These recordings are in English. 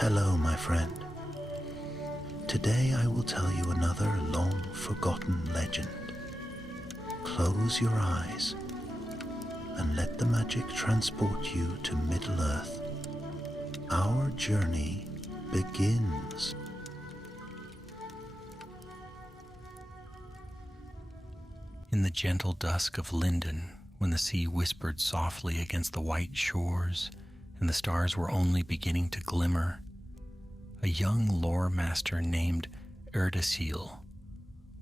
Hello, my friend. Today I will tell you another long-forgotten legend. Close your eyes and let the magic transport you to Middle-earth. Our journey begins. In the gentle dusk of Lindon, when the sea whispered softly against the white shores and the stars were only beginning to glimmer, a young lore master named Erdasil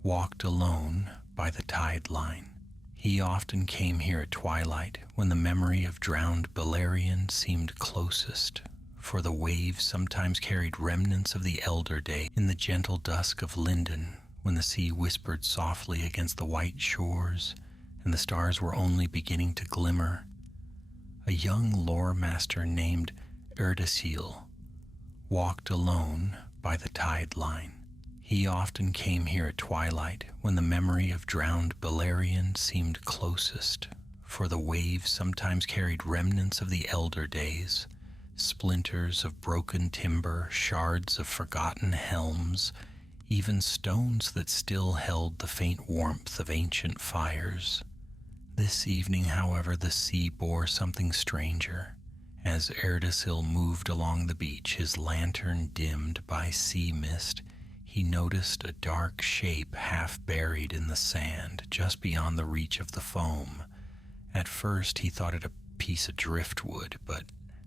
walked alone by the tide line. He often came here at twilight when the memory of drowned Beleriand seemed closest, for the waves sometimes carried remnants of the elder day. In the gentle dusk of Lindon, when the sea whispered softly against the white shores and the stars were only beginning to glimmer, a young lore master named Erdasil walked alone by the tide line. He often came here at twilight when the memory of drowned Beleriand seemed closest, for the waves sometimes carried remnants of the elder days, splinters of broken timber, shards of forgotten helms, even stones that still held the faint warmth of ancient fires. This evening, however, the sea bore something stranger. As Erdasil moved along the beach, his lantern dimmed by sea mist, he noticed a dark shape half buried in the sand just beyond the reach of the foam. At first he thought it a piece of driftwood, but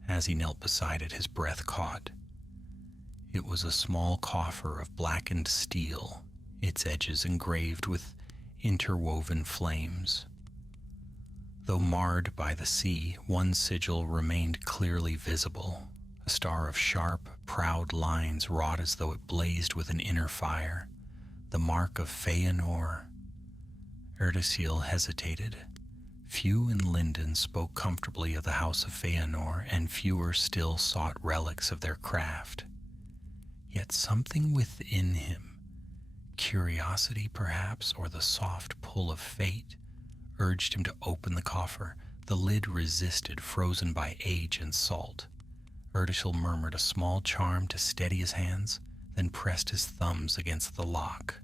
as he knelt beside it, his breath caught. It was a small coffer of blackened steel, its edges engraved with interwoven flames. Though marred by the sea, one sigil remained clearly visible, a star of sharp, proud lines wrought as though it blazed with an inner fire, the mark of Feanor. Erdasil hesitated. Few in Lindon spoke comfortably of the house of Feanor, and fewer still sought relics of their craft. Yet something within him, curiosity perhaps, or the soft pull of fate, urged him to open the coffer. The lid resisted, frozen by age and salt. Erdasil murmured a small charm to steady his hands, then pressed his thumbs against the lock.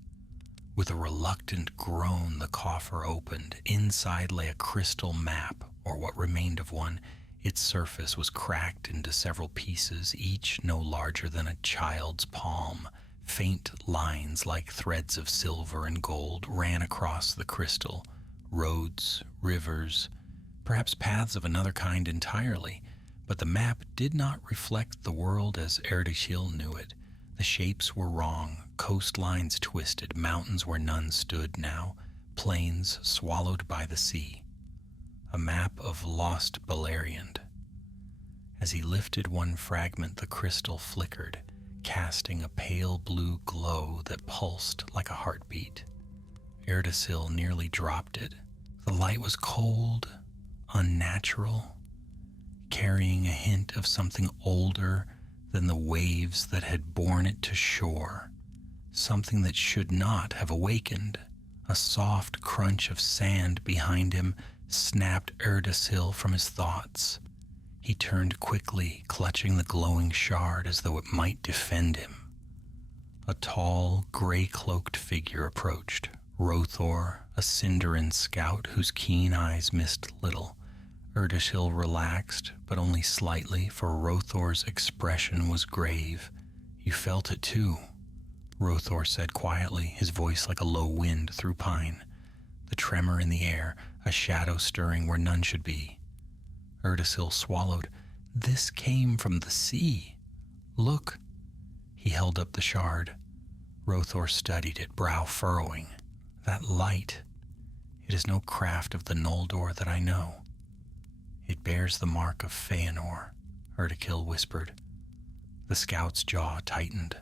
With a reluctant groan, the coffer opened. Inside lay a crystal map, or what remained of one. Its surface was cracked into several pieces, each no larger than a child's palm. Faint lines like threads of silver and gold ran across the crystal. Roads, rivers, perhaps paths of another kind entirely, but the map did not reflect the world as Erdasil knew it. The shapes were wrong, coastlines twisted, mountains where none stood now, plains swallowed by the sea. A map of lost Beleriand. As he lifted one fragment, the crystal flickered, casting a pale blue glow that pulsed like a heartbeat. Erdasil nearly dropped it. The light was cold, unnatural, carrying a hint of something older than the waves that had borne it to shore, something that should not have awakened. A soft crunch of sand behind him snapped Erdasil from his thoughts. He turned quickly, clutching the glowing shard as though it might defend him. A tall, gray-cloaked figure approached. Rothor, a Sindarin scout whose keen eyes missed little. Erdasil relaxed, but only slightly, for Rothor's expression was grave. "You felt it too," Rothor said quietly, his voice like a low wind through pine. The tremor in the air, a shadow stirring where none should be. Erdasil swallowed. "This came from the sea. Look." He held up the shard. Rothor studied it, brow furrowing. "That light, it is no craft of the Noldor that I know. It bears the mark of Feanor," Erdasil whispered. The scout's jaw tightened.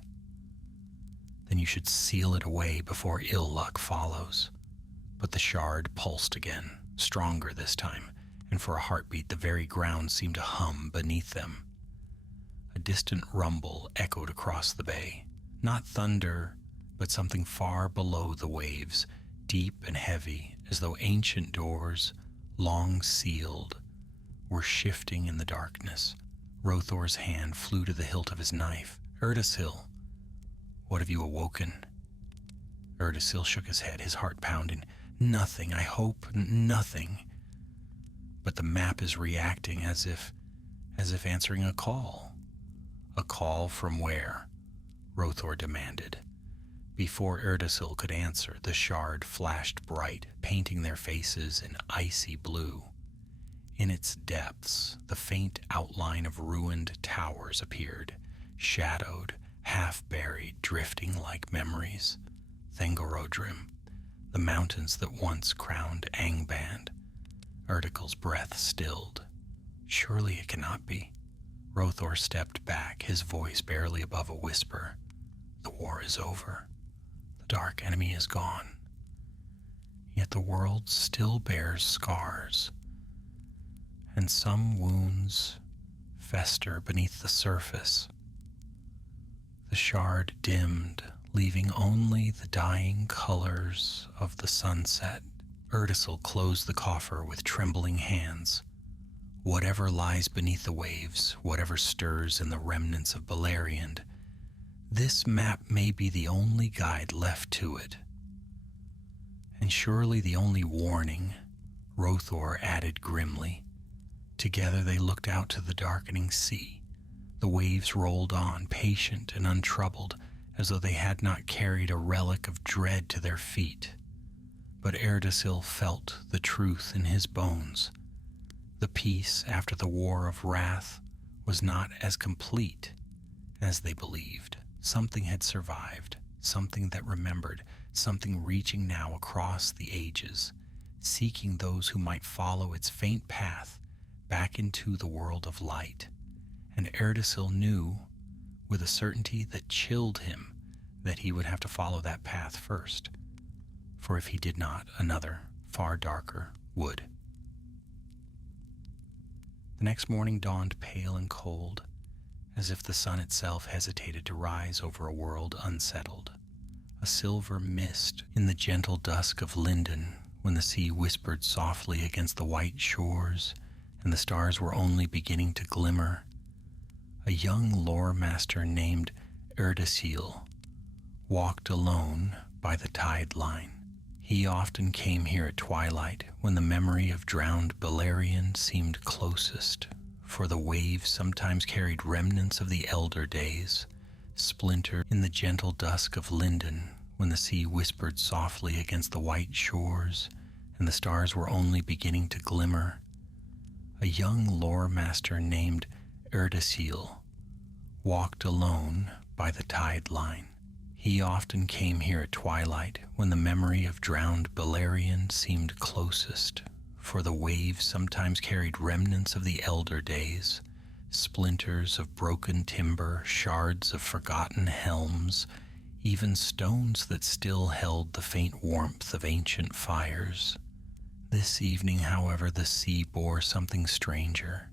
"Then you should seal it away before ill luck follows." But the shard pulsed again, stronger this time, and for a heartbeat the very ground seemed to hum beneath them. A distant rumble echoed across the bay. Not thunder, but something far below the waves, deep and heavy, as though ancient doors, long sealed, were shifting in the darkness. Rothor's hand flew to the hilt of his knife. Erdasil, what have you awoken? Erdasil shook his head, his heart pounding. Nothing, I hope, nothing. But the map is reacting as if answering a call. A call from where? Rothor demanded. Before Erdasil could answer, the shard flashed bright, painting their faces in icy blue. In its depths, the faint outline of ruined towers appeared, shadowed, half-buried, drifting like memories. Thangorodrim, the mountains that once crowned Angband. Erdicle's breath stilled. Surely it cannot be. Rothor stepped back, his voice barely above a whisper. The war is over. The dark enemy is gone. Yet the world still bears scars, and some wounds fester beneath the surface. The shard dimmed, leaving only the dying colors of the sunset. Erdasil closed the coffer with trembling hands. Whatever lies beneath the waves, whatever stirs in the remnants of Beleriand, this map may be the only guide left to it. And surely the only warning, Rothor added grimly. Together they looked out to the darkening sea. The waves rolled on, patient and untroubled, as though they had not carried a relic of dread to their feet. But Erdasil felt the truth in his bones. The peace after the war of wrath was not as complete as they believed. Something had survived, something that remembered, something reaching now across the ages, seeking those who might follow its faint path back into the world of light. And Erdasil knew, with a certainty that chilled him, that he would have to follow that path first. For if he did not, another, far darker, would. The next morning dawned pale and cold, as if the sun itself hesitated to rise over a world unsettled. A silver mist in the gentle dusk of Linden, when the sea whispered softly against the white shores and the stars were only beginning to glimmer. A young lore master named Erdasil walked alone by the tide line. He often came here at twilight, when the memory of drowned Beleriand seemed closest, for the waves sometimes carried remnants of the elder days, splintered in the gentle dusk of Linden, when the sea whispered softly against the white shores and the stars were only beginning to glimmer. A young lore master named Erdasil walked alone by the tide line. He often came here at twilight, when the memory of drowned Beleriand seemed closest, for the waves sometimes carried remnants of the elder days, splinters of broken timber, shards of forgotten helms, even stones that still held the faint warmth of ancient fires. This evening, however, the sea bore something stranger.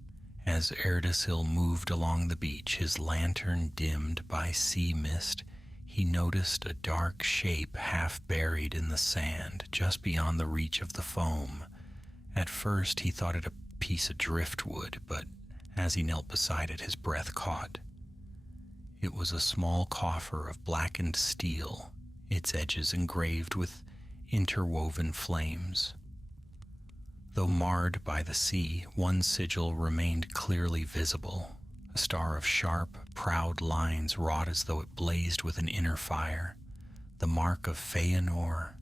As Erdasil moved along the beach, his lantern dimmed by sea mist, he noticed a dark shape half buried in the sand, just beyond the reach of the foam. At first he thought it a piece of driftwood, but as he knelt beside it, his breath caught. It was a small coffer of blackened steel, its edges engraved with interwoven flames. Though marred by the sea, one sigil remained clearly visible, a star of sharp, proud lines wrought as though it blazed with an inner fire, the mark of Feanor.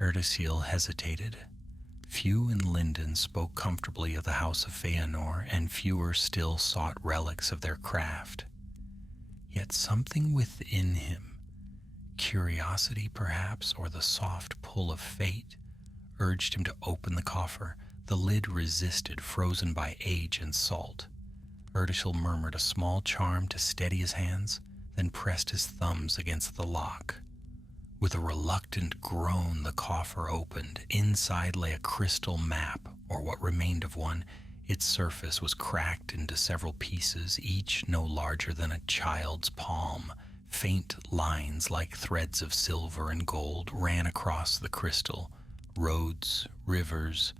Erdasil hesitated. Few in Linden spoke comfortably of the house of Feanor, and fewer still sought relics of their craft. Yet something within him, curiosity perhaps, or the soft pull of fate, urged him to open the coffer. The lid resisted, frozen by age and salt. Erdasil murmured a small charm to steady his hands, then pressed his thumbs against the lock. With a reluctant groan, the coffer opened. Inside lay a crystal map, or what remained of one. Its surface was cracked into several pieces, each no larger than a child's palm. Faint lines like threads of silver and gold ran across the crystal. Roads, rivers,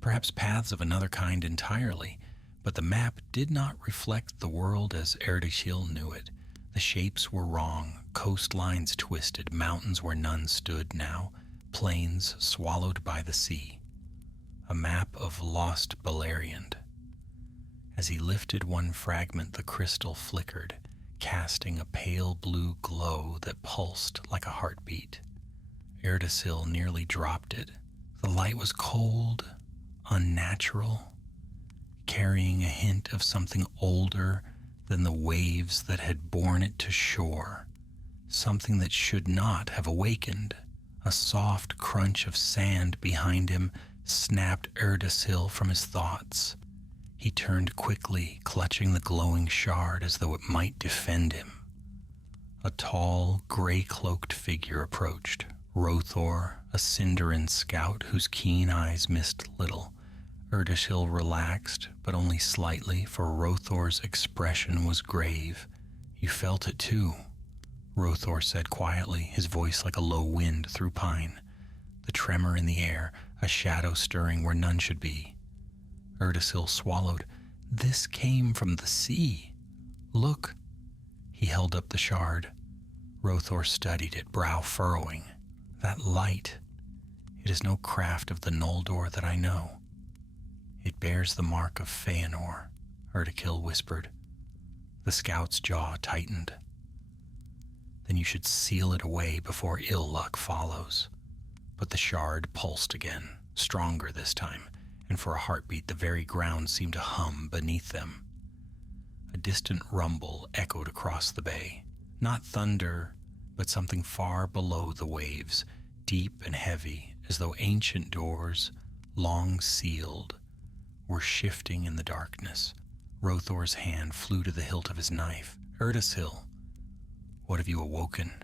perhaps paths of another kind entirely, But the map did not reflect the world as Erdeshil knew it. The shapes were wrong, coastlines twisted, mountains where none stood now, plains swallowed by the sea. A map of lost Beleriand. As he lifted one fragment, the crystal flickered, casting a pale blue glow that pulsed like a heartbeat. Erdeshil nearly dropped it. The light was cold, unnatural, carrying a hint of something older than the waves that had borne it to shore, something that should not have awakened. A soft crunch of sand behind him snapped Erdeshil from his thoughts. He turned quickly, clutching the glowing shard as though it might defend him. A tall, gray-cloaked figure approached. Rothor, a Sindarin scout whose keen eyes missed little. Erdeshil relaxed, but only slightly, for Rothor's expression was grave. "You felt it too," Rothor said quietly, his voice like a low wind through pine. The tremor in the air, a shadow stirring where none should be. Erdeshil swallowed. "This came from the sea. Look." He held up the shard. Rothor studied it, brow furrowing. "That light, it is no craft of the Noldor that I know. It bears the mark of Feanor," Erdeshil whispered. The scout's jaw tightened. "Then you should seal it away before ill luck follows." But the shard pulsed again, stronger this time, and for a heartbeat the very ground seemed to hum beneath them. A distant rumble echoed across the bay. Not thunder, but something far below the waves, deep and heavy, as though ancient doors, long sealed, were shifting in the darkness. Rothor's hand flew to the hilt of his knife. "Erdeshil, what have you awoken?"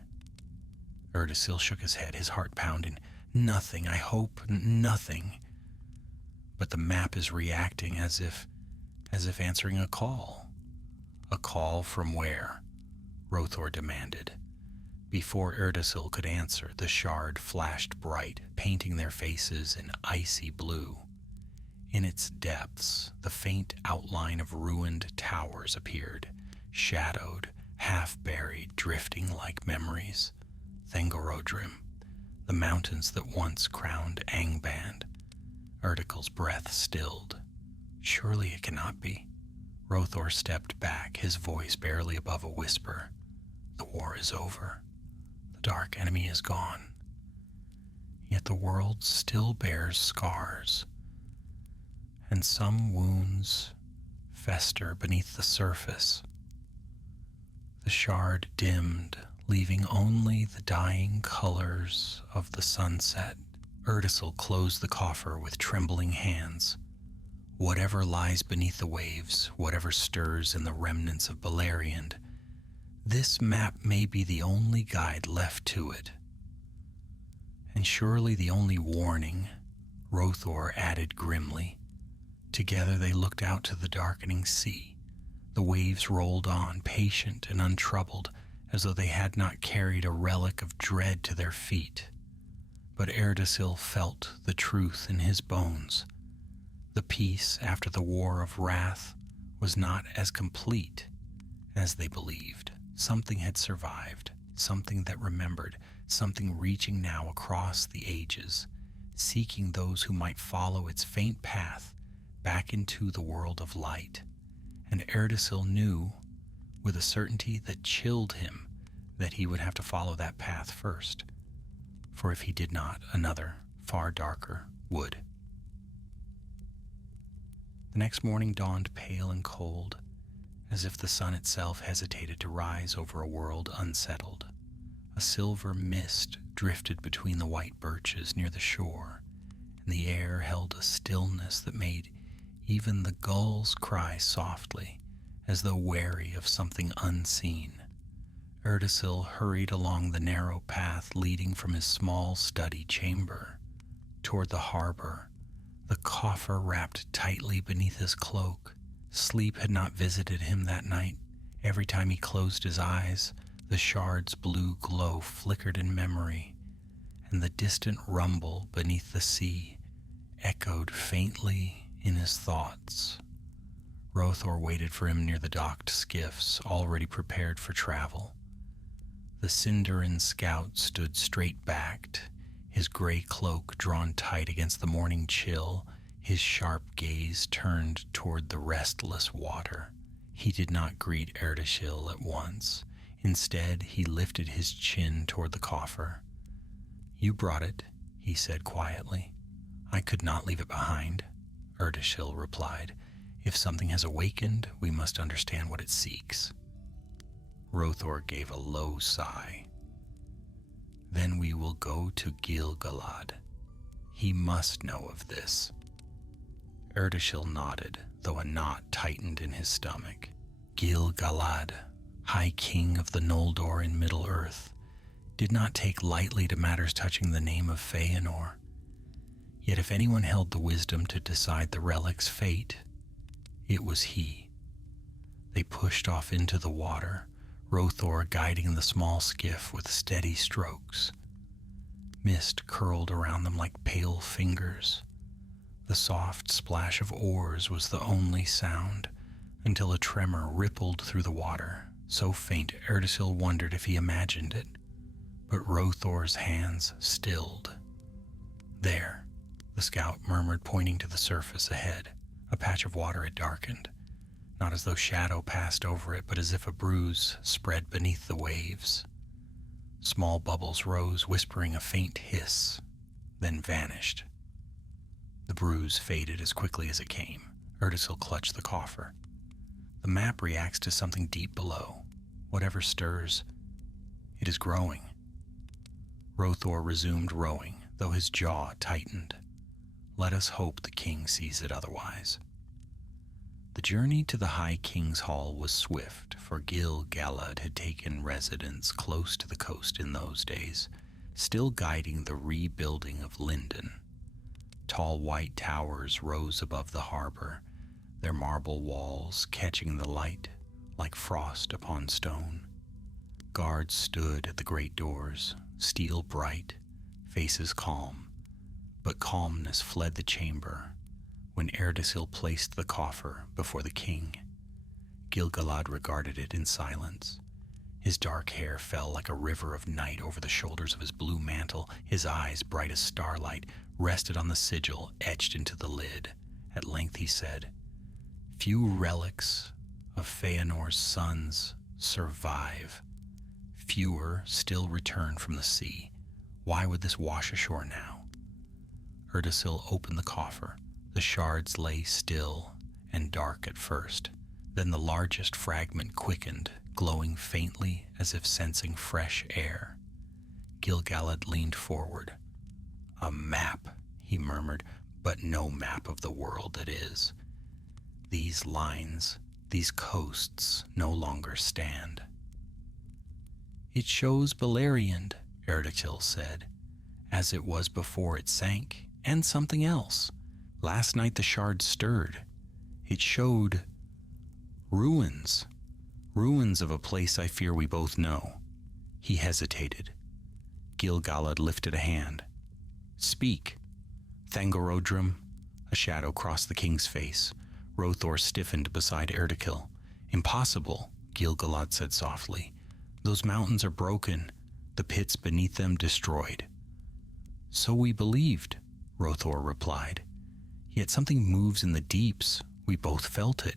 Erdeshil shook his head, his heart pounding. "Nothing, I hope, nothing. But the map is reacting as if answering a call." "A call from where?" Rothor demanded. Before Erdeshil could answer, the shard flashed bright, painting their faces in icy blue. In its depths, the faint outline of ruined towers appeared, shadowed, half-buried, drifting like memories. Thangorodrim, the mountains that once crowned Angband. Erdeshil's breath stilled. "Surely it cannot be." Rothor stepped back, his voice barely above a whisper. "The war is over. The dark enemy is gone. Yet the world still bears scars, and some wounds fester beneath the surface." The shard dimmed, leaving only the dying colors of the sunset. Erdeshil closed the coffer with trembling hands. Whatever lies beneath the waves, whatever stirs in the remnants of Beleriand, this map may be the only guide left to it. And surely the only warning, Rothor added grimly. Together they looked out to the darkening sea. The waves rolled on, patient and untroubled, as though they had not carried a relic of dread to their feet. But Erdeshil felt the truth in his bones. The peace after the war of wrath was not as complete as they believed. Something had survived, something that remembered, something reaching now across the ages, seeking those who might follow its faint path back into the world of light. And Erdeshil knew, with a certainty that chilled him, that he would have to follow that path first. For if he did not, another, far darker, would. The next morning dawned pale and cold, as if the sun itself hesitated to rise over a world unsettled. A silver mist drifted between the white birches near the shore, and the air held a stillness that made even the gulls cry softly, as though wary of something unseen. Erdeshil hurried along the narrow path leading from his small study chamber toward the harbor, the coffer wrapped tightly beneath his cloak. Sleep had not visited him that night. Every time he closed his eyes, the shard's blue glow flickered in memory, and the distant rumble beneath the sea echoed faintly in his thoughts. Rothor waited for him near the docked skiffs, already prepared for travel. The Sindarin scout stood straight-backed, his gray cloak drawn tight against the morning chill, his sharp gaze turned toward the restless water. He did not greet Erdashil at once. Instead, he lifted his chin toward the coffer. "You brought it," he said quietly. "I could not leave it behind," Erdashil replied. "If something has awakened, we must understand what it seeks." Rothor gave a low sigh. "Then we will go to Gil-galad. He must know of this." Erdashil nodded, though a knot tightened in his stomach. Gil-galad, High King of the Noldor in Middle-earth, did not take lightly to matters touching the name of Feanor. Yet if anyone held the wisdom to decide the relic's fate, it was he. They pushed off into the water, Rothor guiding the small skiff with steady strokes. Mist curled around them like pale fingers. The soft splash of oars was the only sound, until a tremor rippled through the water, so faint Erdashil wondered if he imagined it. But Rothor's hands stilled. "There," the scout murmured, pointing to the surface ahead. A patch of water had darkened, not as though shadow passed over it, but as if a bruise spread beneath the waves. Small bubbles rose, whispering a faint hiss, then vanished. The bruise faded as quickly as it came. Erdashil clutched the coffer. The map reacts to something deep below. Whatever stirs, it is growing. Rothor resumed rowing, though his jaw tightened. Let us hope the king sees it otherwise. The journey to the High King's Hall was swift, for Gil-galad had taken residence close to the coast in those days, still guiding the rebuilding of Lindon. Tall white towers rose above the harbor, their marble walls catching the light like frost upon stone. Guards stood at the great doors, steel bright, faces calm, but calmness fled the chamber when Erdashil placed the coffer before the king. Gil-galad regarded it in silence. His dark hair fell like a river of night over the shoulders of his blue mantle. His eyes, bright as starlight, rested on the sigil etched into the lid. At length he said, "Few relics of Feanor's sons survive. Fewer still return from the sea. Why would this wash ashore now?" Erdashil opened the coffer. The shards lay still and dark at first. Then the largest fragment quickened, glowing faintly as if sensing fresh air. Gil-galad leaned forward. "A map," he murmured, "but no map of the world that is. These lines, these coasts no longer stand." "It shows Beleriand," Erdashil said, "as it was before it sank, and something else. Last night the shards stirred. It showed ruins of a place I fear we both know." He hesitated. Gil-galad lifted a hand. "Speak." "Thangorodrim." A shadow crossed the king's face. Rothor stiffened beside Erdashil. "Impossible," Gil-galad said softly. "Those mountains are broken, the pits beneath them destroyed." "So we believed," Rothor replied. "Yet something moves in the deeps. We both felt it."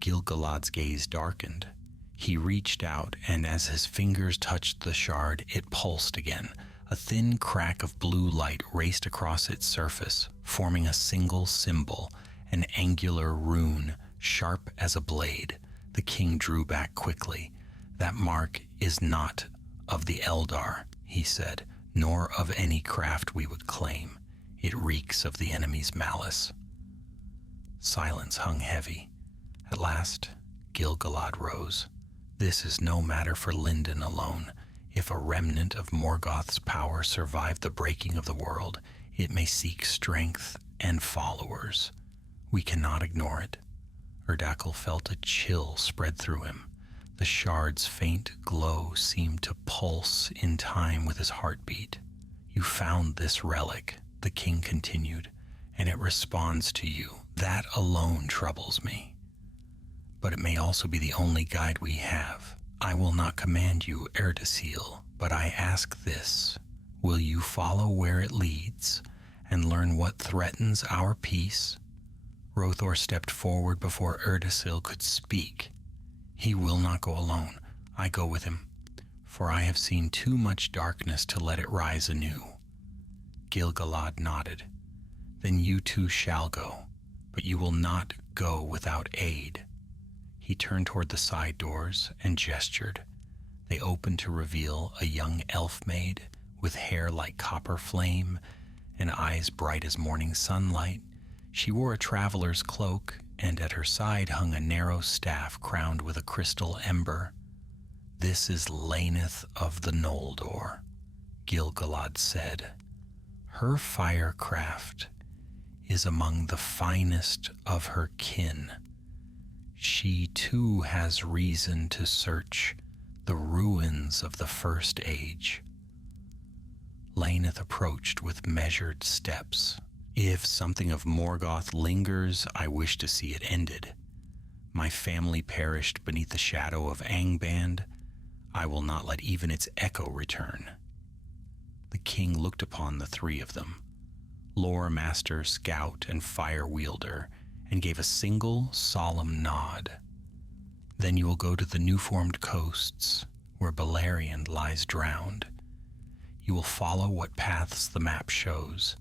Gil-galad's gaze darkened. He reached out, and as his fingers touched the shard, it pulsed again. A thin crack of blue light raced across its surface, forming a single symbol, an angular rune, sharp as a blade. The king drew back quickly. "That mark is not of the Eldar," he said, "nor of any craft we would claim. It reeks of the enemy's malice." Silence hung heavy. At last, Gil-galad rose. "This is no matter for Lindon alone. If a remnant of Morgoth's power survive the breaking of the world, it may seek strength and followers. We cannot ignore it." Erdashil felt a chill spread through him. The shard's faint glow seemed to pulse in time with his heartbeat. "You found this relic," the king continued, "and it responds to you. That alone troubles me. but it may also be the only guide we have. I will not command you, Erdesil, but I ask this. Will you follow where it leads and learn what threatens our peace? Rothor stepped forward before Erdesil could speak. He will not go alone. I go with him, for I have seen too much darkness to let it rise anew. Gil-galad nodded. Then you too shall go, but you will not go without aid. He turned toward the side doors and gestured. They opened to reveal a young elf maid with hair like copper flame and eyes bright as morning sunlight. She wore a traveler's cloak, and at her side hung a narrow staff crowned with a crystal ember. This is Laneth of the Noldor, Gil-galad said. Her firecraft is among the finest of her kin. She too has reason to search the ruins of the First Age. Laneth approached with measured steps. If something of Morgoth lingers, I wish to see it ended. My family perished beneath the shadow of Angband. I will not let even its echo return. The king looked upon the three of them, lore master, scout, and fire wielder, and gave a single solemn nod. Then you will go to the new-formed coasts, where Beleriand lies drowned. You will follow what paths the map shows,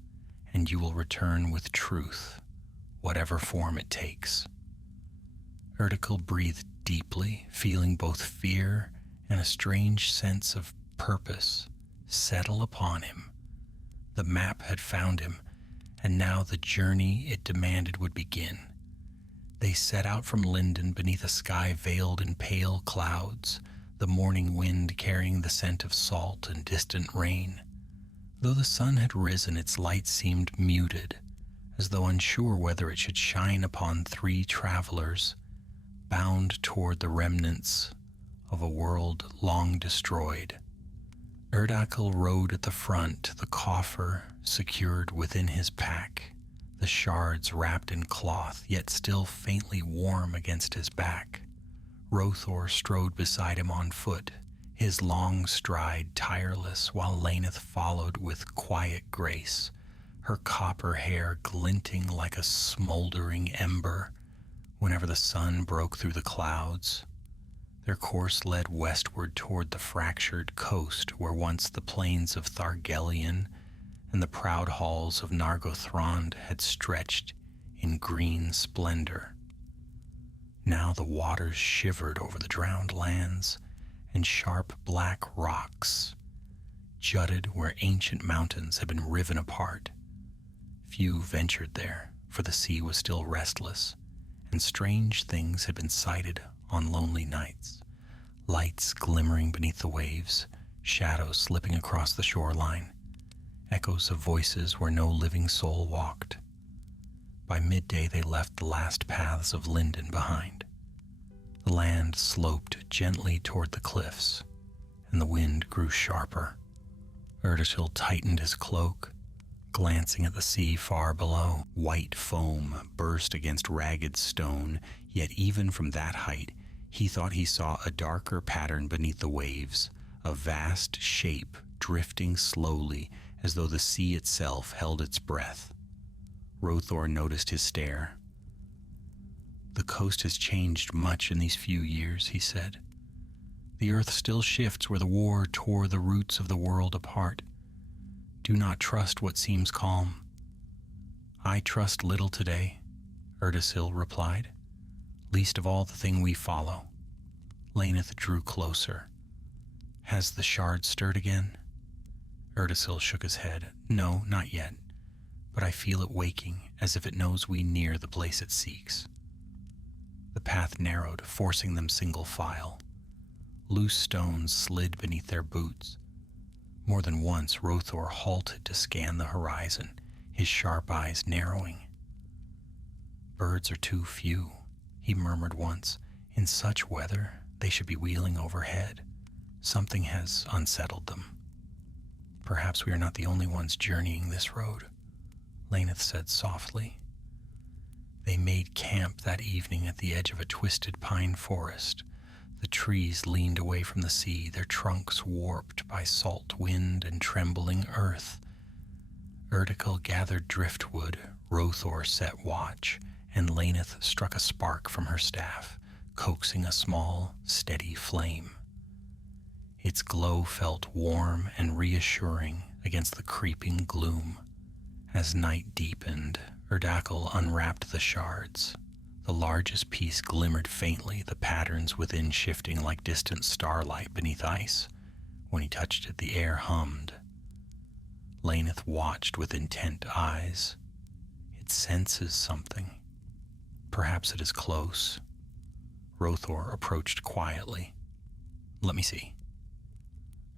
and you will return with truth, whatever form it takes. Erdical breathed deeply, feeling both fear and a strange sense of purpose settle upon him. The map had found him, and now the journey it demanded would begin. They set out from Lindon beneath a sky veiled in pale clouds, the morning wind carrying the scent of salt and distant rain. Though the sun had risen, its light seemed muted, as though unsure whether it should shine upon three travelers, bound toward the remnants of a world long destroyed. Erdakel rode at the front, the coffer secured within his pack, the shards wrapped in cloth, yet still faintly warm against his back. Rothor strode beside him on foot, his long stride tireless, while Laneth followed with quiet grace, her copper hair glinting like a smoldering ember whenever the sun broke through the clouds. Their course led westward toward the fractured coast where once the plains of Thargelion and the proud halls of Nargothrond had stretched in green splendor. Now the waters shivered over the drowned lands, and sharp black rocks jutted where ancient mountains had been riven apart. Few ventured there, for the sea was still restless, and strange things had been sighted on lonely nights. Lights glimmering beneath the waves, shadows slipping across the shoreline, echoes of voices where no living soul walked. By midday they left the last paths of Lindon behind. The land sloped gently toward the cliffs, and the wind grew sharper. Erdesil tightened his cloak, glancing at the sea far below. White foam burst against ragged stone, yet even from that height he thought he saw a darker pattern beneath the waves, a vast shape drifting slowly as though the sea itself held its breath. Rothor noticed his stare. The coast has changed much in these few years, he said. The earth still shifts where the war tore the roots of the world apart. Do not trust what seems calm. I trust little today, Erdesil replied, least of all the thing we follow. Laneth drew closer. Has the shard stirred again? Erdesil shook his head. No, not yet, but I feel it waking as if it knows we near the place it seeks. The path narrowed, forcing them single file. Loose stones slid beneath their boots. More than once, Rothor halted to scan the horizon, his sharp eyes narrowing. Birds are too few, he murmured once. In such weather, they should be wheeling overhead. Something has unsettled them. Perhaps we are not the only ones journeying this road, Laneth said softly. They made camp that evening at the edge of a twisted pine forest. The trees leaned away from the sea, their trunks warped by salt wind and trembling earth. Erdical gathered driftwood, Rothor set watch, and Laneth struck a spark from her staff, coaxing a small, steady flame. Its glow felt warm and reassuring against the creeping gloom. As night deepened, Erdakel unwrapped the shards. The largest piece glimmered faintly, the patterns within shifting like distant starlight beneath ice. When he touched it, the air hummed. Laneth watched with intent eyes. It senses something. Perhaps it is close. Rothor approached quietly. Let me see.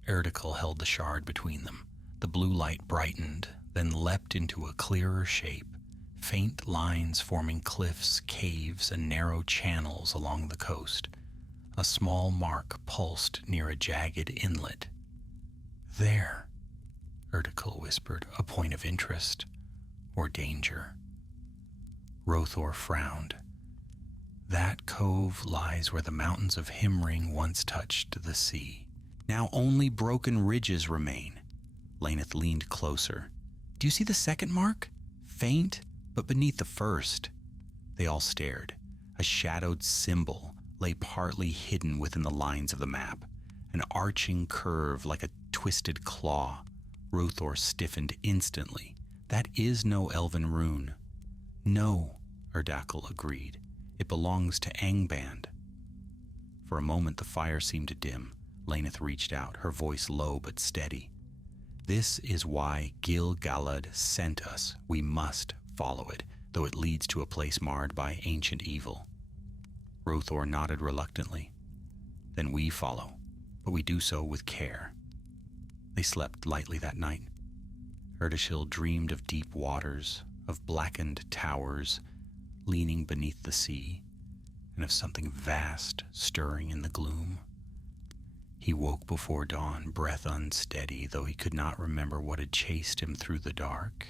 Erdical held the shard between them. The blue light brightened, then leapt into a clearer shape, faint lines forming cliffs, caves, and narrow channels along the coast. A small mark pulsed near a jagged inlet. There, Erdical whispered, a point of interest or danger. Rothor frowned. That cove lies where the mountains of Himring once touched the sea. Now only broken ridges remain. Laneth leaned closer. Do you see the second mark? Faint, but beneath the first. They all stared. A shadowed symbol lay partly hidden within the lines of the map, an arching curve like a twisted claw. Rothor stiffened instantly. That is no elven rune. No, Erdakel agreed. It belongs to Angband. For a moment the fire seemed to dim. Laneth reached out, her voice low but steady. This is why Gil-galad sent us. We must follow it, though it leads to a place marred by ancient evil. Rothor nodded reluctantly. Then we follow, but we do so with care. They slept lightly that night. Erdashil dreamed of deep waters, of blackened towers leaning beneath the sea, and of something vast stirring in the gloom. He woke before dawn, breath unsteady, though he could not remember what had chased him through the dark.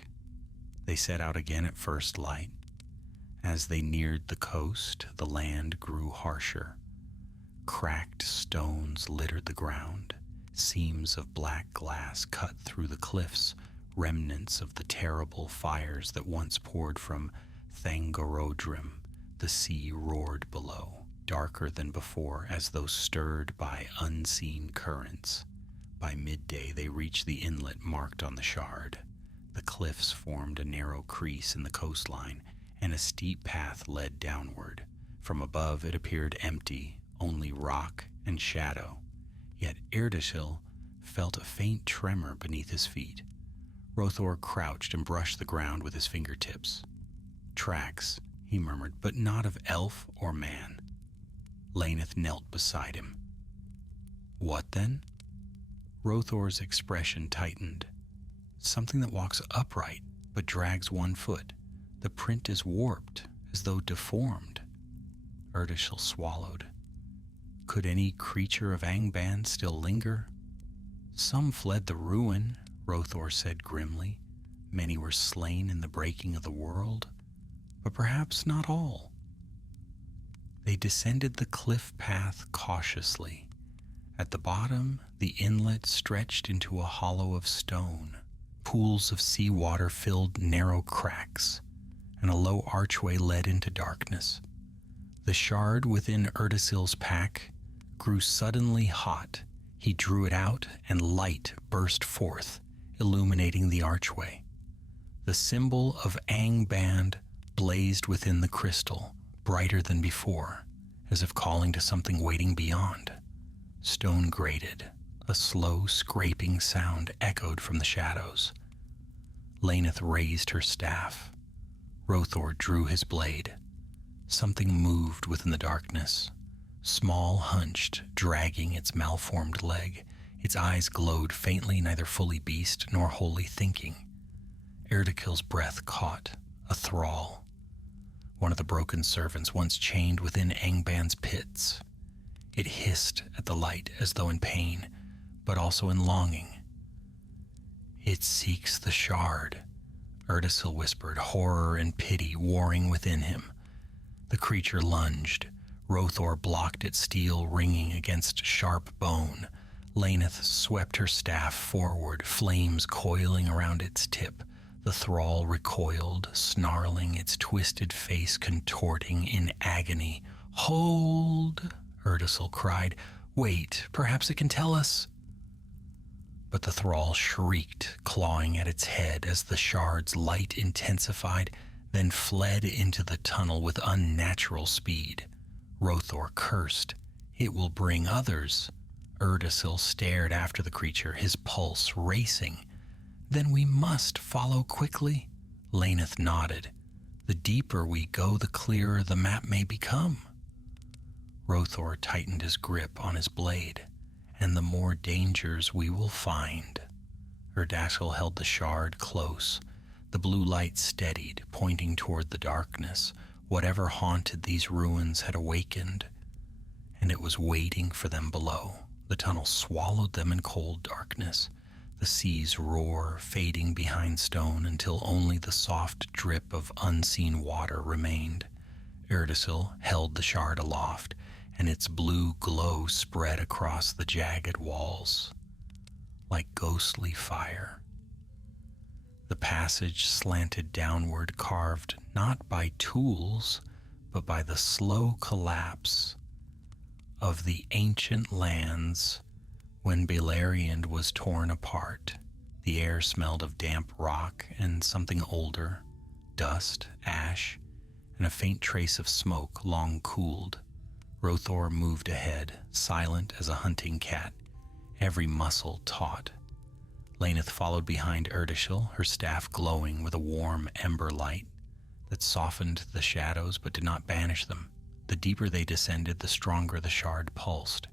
They set out again at first light. As they neared the coast, the land grew harsher. Cracked stones littered the ground, seams of black glass cut through the cliffs, remnants of the terrible fires that once poured from Thangorodrim. The sea roared below, darker than before as though stirred by unseen currents. By midday they reached the inlet marked on the shard. The cliffs formed a narrow crease in the coastline, and a steep path led downward. From above it appeared empty, only rock and shadow. Yet Erdashil felt a faint tremor beneath his feet. Rothor crouched and brushed the ground with his fingertips. Tracks, he murmured, but not of elf or man. Laneth knelt beside him. What then? Rothor's expression tightened. Something that walks upright, but drags one foot. The print is warped, as though deformed. Erdashil swallowed. Could any creature of Angband still linger? Some fled the ruin, Rothor said grimly. Many were slain in the breaking of the world, but perhaps not all. They descended the cliff path cautiously. At the bottom, the inlet stretched into a hollow of stone. Pools of seawater filled narrow cracks, and a low archway led into darkness. The shard within Erdashil's pack grew suddenly hot. He drew it out, and light burst forth, illuminating the archway. The symbol of Angband blazed within the crystal, brighter than before, as if calling to something waiting beyond. Stone grated. A slow, scraping sound echoed from the shadows. Laneth raised her staff. Rothor drew his blade. Something moved within the darkness, small, hunched, dragging its malformed leg. Its eyes glowed faintly, neither fully beast nor wholly thinking. Erdakil's breath caught, a thrall. One of the broken servants once chained within Angband's pits. It hissed at the light as though in pain, but also in longing. It seeks the shard, Erdasil whispered, horror and pity warring within him. The creature lunged. Rothor blocked its steel ringing against sharp bone. Laneth swept her staff forward, flames coiling around its tip. The thrall recoiled, snarling, its twisted face contorting in agony. "Hold!" Erdasil cried. "Wait, perhaps it can tell us." But the thrall shrieked, clawing at its head as the shard's light intensified, then fled into the tunnel with unnatural speed. Rothor cursed. "It will bring others." Erdasil stared after the creature, his pulse racing. "Then we must follow quickly." Laneth nodded. "The deeper we go, the clearer the map may become." Rothor tightened his grip on his blade. "And the more dangers we will find." Erdasil held the shard close. The blue light steadied, pointing toward the darkness. Whatever haunted these ruins had awakened, and it was waiting for them below. The tunnel swallowed them in cold darkness. The sea's roar fading behind stone until only the soft drip of unseen water remained. Erdasil held the shard aloft, and its blue glow spread across the jagged walls like ghostly fire. The passage slanted downward, carved not by tools, but by the slow collapse of the ancient lands when Beleriand was torn apart. The air smelled of damp rock and something older, dust, ash, and a faint trace of smoke long cooled. Rothor moved ahead, silent as a hunting cat, every muscle taut. Laneth followed behind Erdasil, her staff glowing with a warm ember light that softened the shadows but did not banish them. The deeper they descended, the stronger the shard pulsed.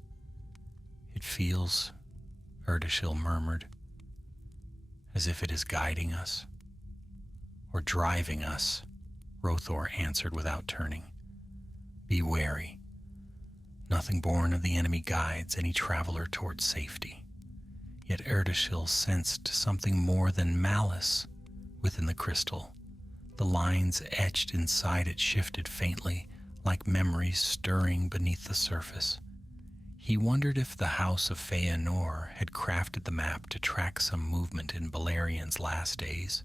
"It feels," Erdasil murmured, "as if it is guiding us, or driving us." Rothor answered without turning. "Be wary. Nothing born of the enemy guides any traveler towards safety." Yet Erdasil sensed something more than malice within the crystal. The lines etched inside it shifted faintly, like memories stirring beneath the surface. He wondered if the House of Feanor had crafted the map to track some movement in Beleriand's last days,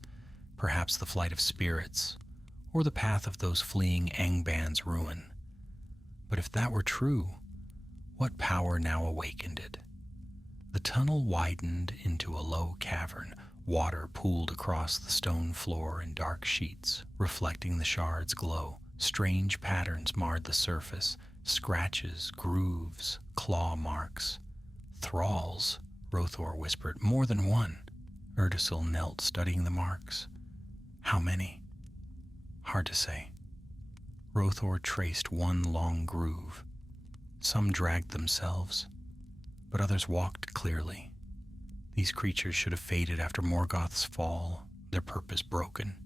perhaps the flight of spirits, or the path of those fleeing Angban's ruin. But if that were true, what power now awakened it? The tunnel widened into a low cavern. Water pooled across the stone floor in dark sheets, reflecting the shard's glow. Strange patterns marred the surface, scratches, grooves, claw marks. "Thralls," Rothor whispered. "More than one." Erdasil knelt, studying the marks. "How many?" "Hard to say." Rothor traced one long groove. Some dragged themselves, but others walked clearly. These creatures should have faded after Morgoth's fall, their purpose broken.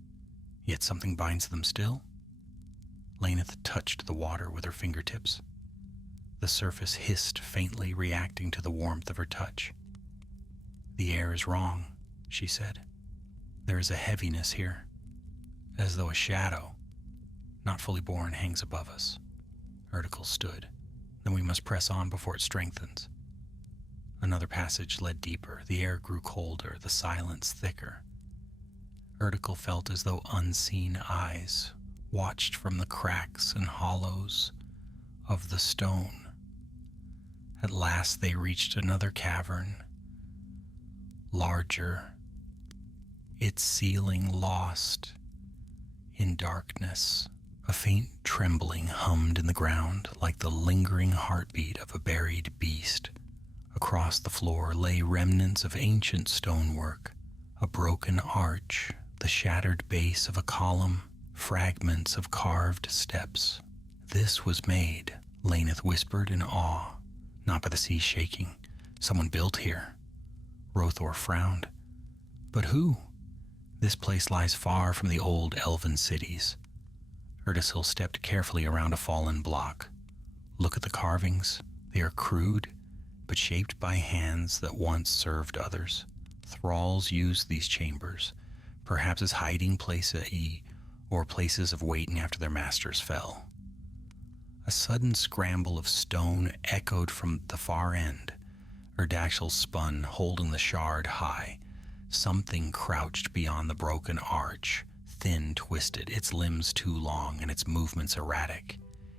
Yet something binds them still. Laneth touched the water with her fingertips. The surface hissed faintly, reacting to the warmth of her touch. "The air is wrong," she said. "There is a heaviness here, as though a shadow, not fully born, hangs above us." Erdasil stood. "Then we must press on before it strengthens." Another passage led deeper. The air grew colder, the silence thicker. Erdasil felt as though unseen eyes watched from the cracks and hollows of the stone. At last they reached another cavern, larger, its ceiling lost in darkness. A faint trembling hummed in the ground, like the lingering heartbeat of a buried beast. Across the floor lay remnants of ancient stonework, a broken arch, the shattered base of a column, fragments of carved steps. "This was made," Laneth whispered in awe, "not by the sea shaking. Someone built here." Rothor frowned. "But who? This place lies far from the old elven cities." Erdasil stepped carefully around a fallen block. "Look at the carvings. They are crude, but shaped by hands that once served others. Thralls used these chambers, perhaps as hiding places or places of waiting after their masters fell. A sudden scramble of stone echoed from the far end. Erdactyl spun, holding the shard high. Something crouched beyond the broken arch, thin, twisted, its limbs too long and its movements erratic.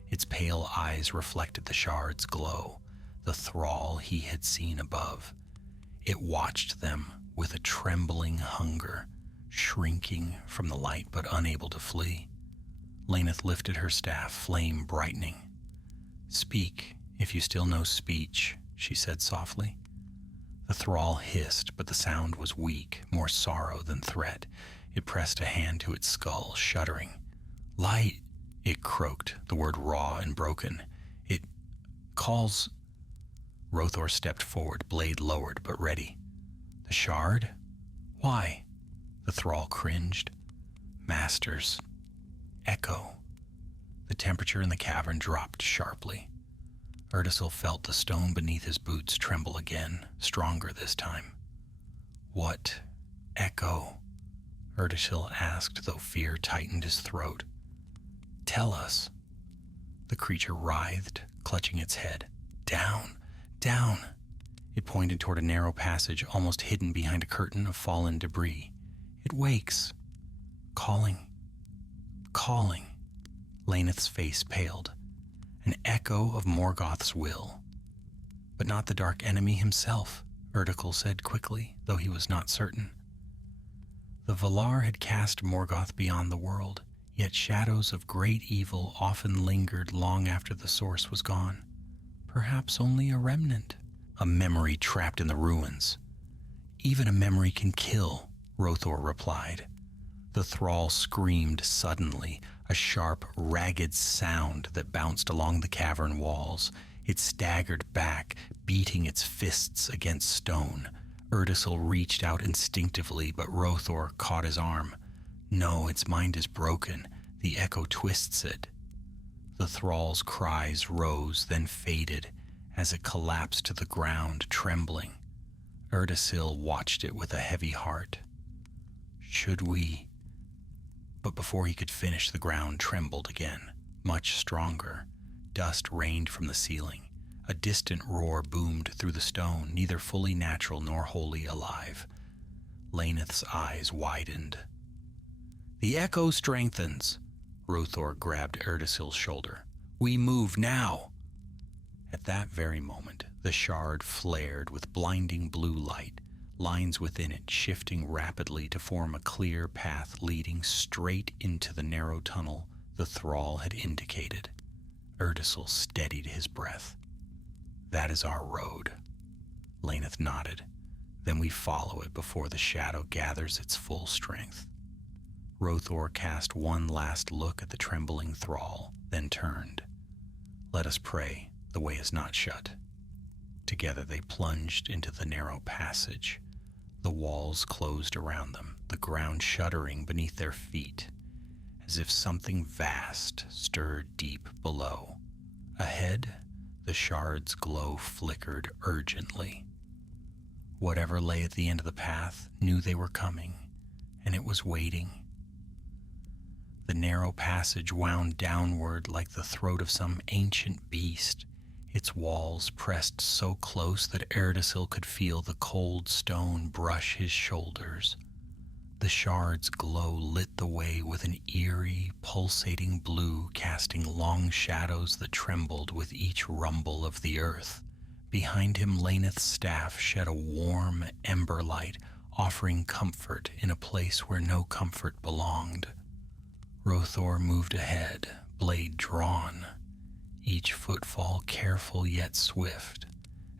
Its pale eyes reflected the shard's glow, the thrall he had seen above. It watched them with a trembling hunger, shrinking from the light but unable to flee. Laneth lifted her staff, flame brightening. "Speak, if you still know speech," she said softly. The thrall hissed, but the sound was weak, more sorrow than threat. It pressed a hand to its skull, shuddering. "Light," it croaked, the word raw and broken. "It calls." Rothor stepped forward, blade lowered but ready. "The shard? Why?" The thrall cringed. "Masters. Echo." The temperature in the cavern dropped sharply. Erdactyl felt the stone beneath his boots tremble again, stronger this time. "What echo?" Erdactyl asked, though fear tightened his throat. "Tell us." The creature writhed, clutching its head. "Down, down." It pointed toward a narrow passage almost hidden behind a curtain of fallen debris. "It wakes. Calling. Calling." Laneth's face paled. An echo of Morgoth's will. "But not the dark enemy himself," Erdactyl said quickly, though he was not certain. The Valar had cast Morgoth beyond the world, yet shadows of great evil often lingered long after the source was gone. Perhaps only a remnant, a memory trapped in the ruins. "Even a memory can kill," Rothor replied. The thrall screamed suddenly, a sharp, ragged sound that bounced along the cavern walls. It staggered back, beating its fists against stone. Erdactyl reached out instinctively, but Rothor caught his arm. "No, its mind is broken. The echo twists it." The thrall's cries rose, then faded, as it collapsed to the ground, trembling. Erdactyl watched it with a heavy heart. "Should we?" But before he could finish, the ground trembled again, much stronger. Dust rained from the ceiling. A distant roar boomed through the stone, neither fully natural nor wholly alive. Laneth's eyes widened. "The echo strengthens." Rothor grabbed Erdacyl's shoulder. "We move now." At that very moment, the shard flared with blinding blue light, lines within it shifting rapidly to form a clear path leading straight into the narrow tunnel the thrall had indicated. Erdactyl steadied his breath. "That is our road." Laneth nodded. "Then we follow it before the shadow gathers its full strength." Rothor cast one last look at the trembling thrall, then turned. "Let us pray. The way is not shut." Together they plunged into the narrow passage. The walls closed around them, the ground shuddering beneath their feet, as if something vast stirred deep below. Ahead, the shard's glow flickered urgently. Whatever lay at the end of the path knew they were coming, and it was waiting. The narrow passage wound downward like the throat of some ancient beast, its walls pressed so close that Erdactyl could feel the cold stone brush his shoulders. The shard's glow lit the way with an eerie, pulsating blue, casting long shadows that trembled with each rumble of the earth. Behind him, Laneth's staff shed a warm ember light, offering comfort in a place where no comfort belonged. Rothor moved ahead, blade drawn, each footfall careful yet swift,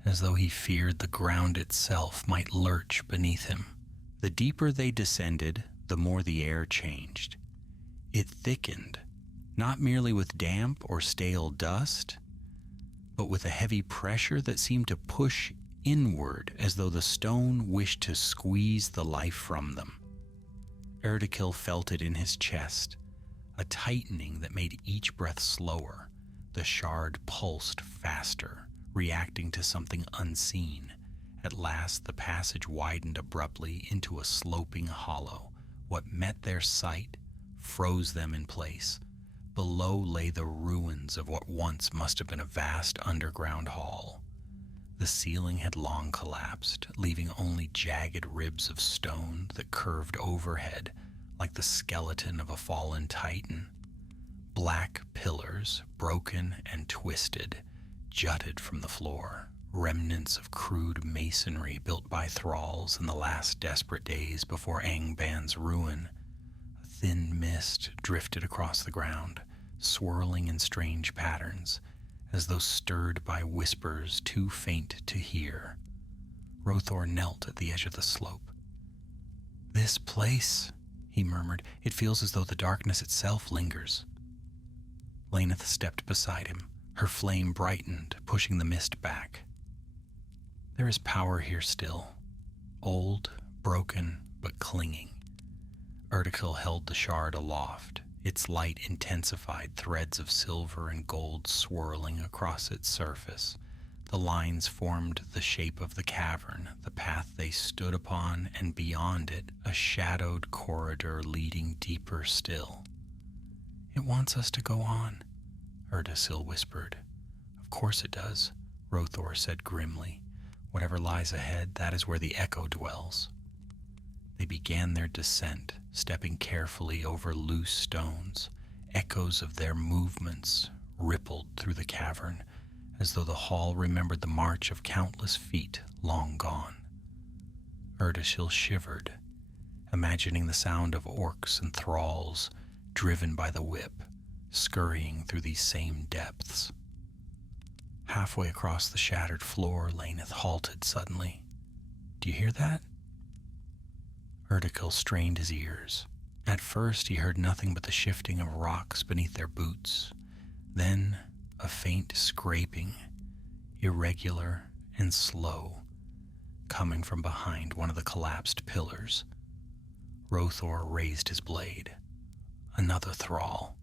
as though he feared the ground itself might lurch beneath him. The deeper they descended, the more the air changed. It thickened, not merely with damp or stale dust, but with a heavy pressure that seemed to push inward as though the stone wished to squeeze the life from them. Erdactyl felt it in his chest, a tightening that made each breath slower. The shard pulsed faster, reacting to something unseen. At last, the passage widened abruptly into a sloping hollow, What met their sight froze them in place. Below lay the ruins of what once must have been a vast underground hall. The ceiling had long collapsed, leaving only jagged ribs of stone that curved overhead like the skeleton of a fallen titan. Black pillars, broken and twisted, jutted from the floor, remnants of crude masonry built by thralls in the last desperate days before Angban's ruin. A thin mist drifted across the ground, swirling in strange patterns, as though stirred by whispers too faint to hear. Rothor knelt at the edge of the slope. "This place," he murmured, "it feels as though the darkness itself lingers." Laneth stepped beside him. Her flame brightened, pushing the mist back. "There is power here still, old, broken, but clinging." Erdikil held the shard aloft, its light intensified, threads of silver and gold swirling across its surface. The lines formed the shape of the cavern, the path they stood upon, and beyond it, a shadowed corridor leading deeper still. "It wants us to go on," Erdasil whispered. "Of course it does," Rothor said grimly. "Whatever lies ahead, that is where the echo dwells." They began their descent, stepping carefully over loose stones. Echoes of their movements rippled through the cavern, as though the hall remembered the march of countless feet long gone. Erdasil shivered, imagining the sound of orcs and thralls, driven by the whip, scurrying through these same depths. Halfway across the shattered floor, Laneth halted suddenly. "Do you hear that?" Erdikil strained his ears. At first he heard nothing but the shifting of rocks beneath their boots. Then a faint scraping, irregular and slow, coming from behind one of the collapsed pillars. Rothor raised his blade. Another thrall.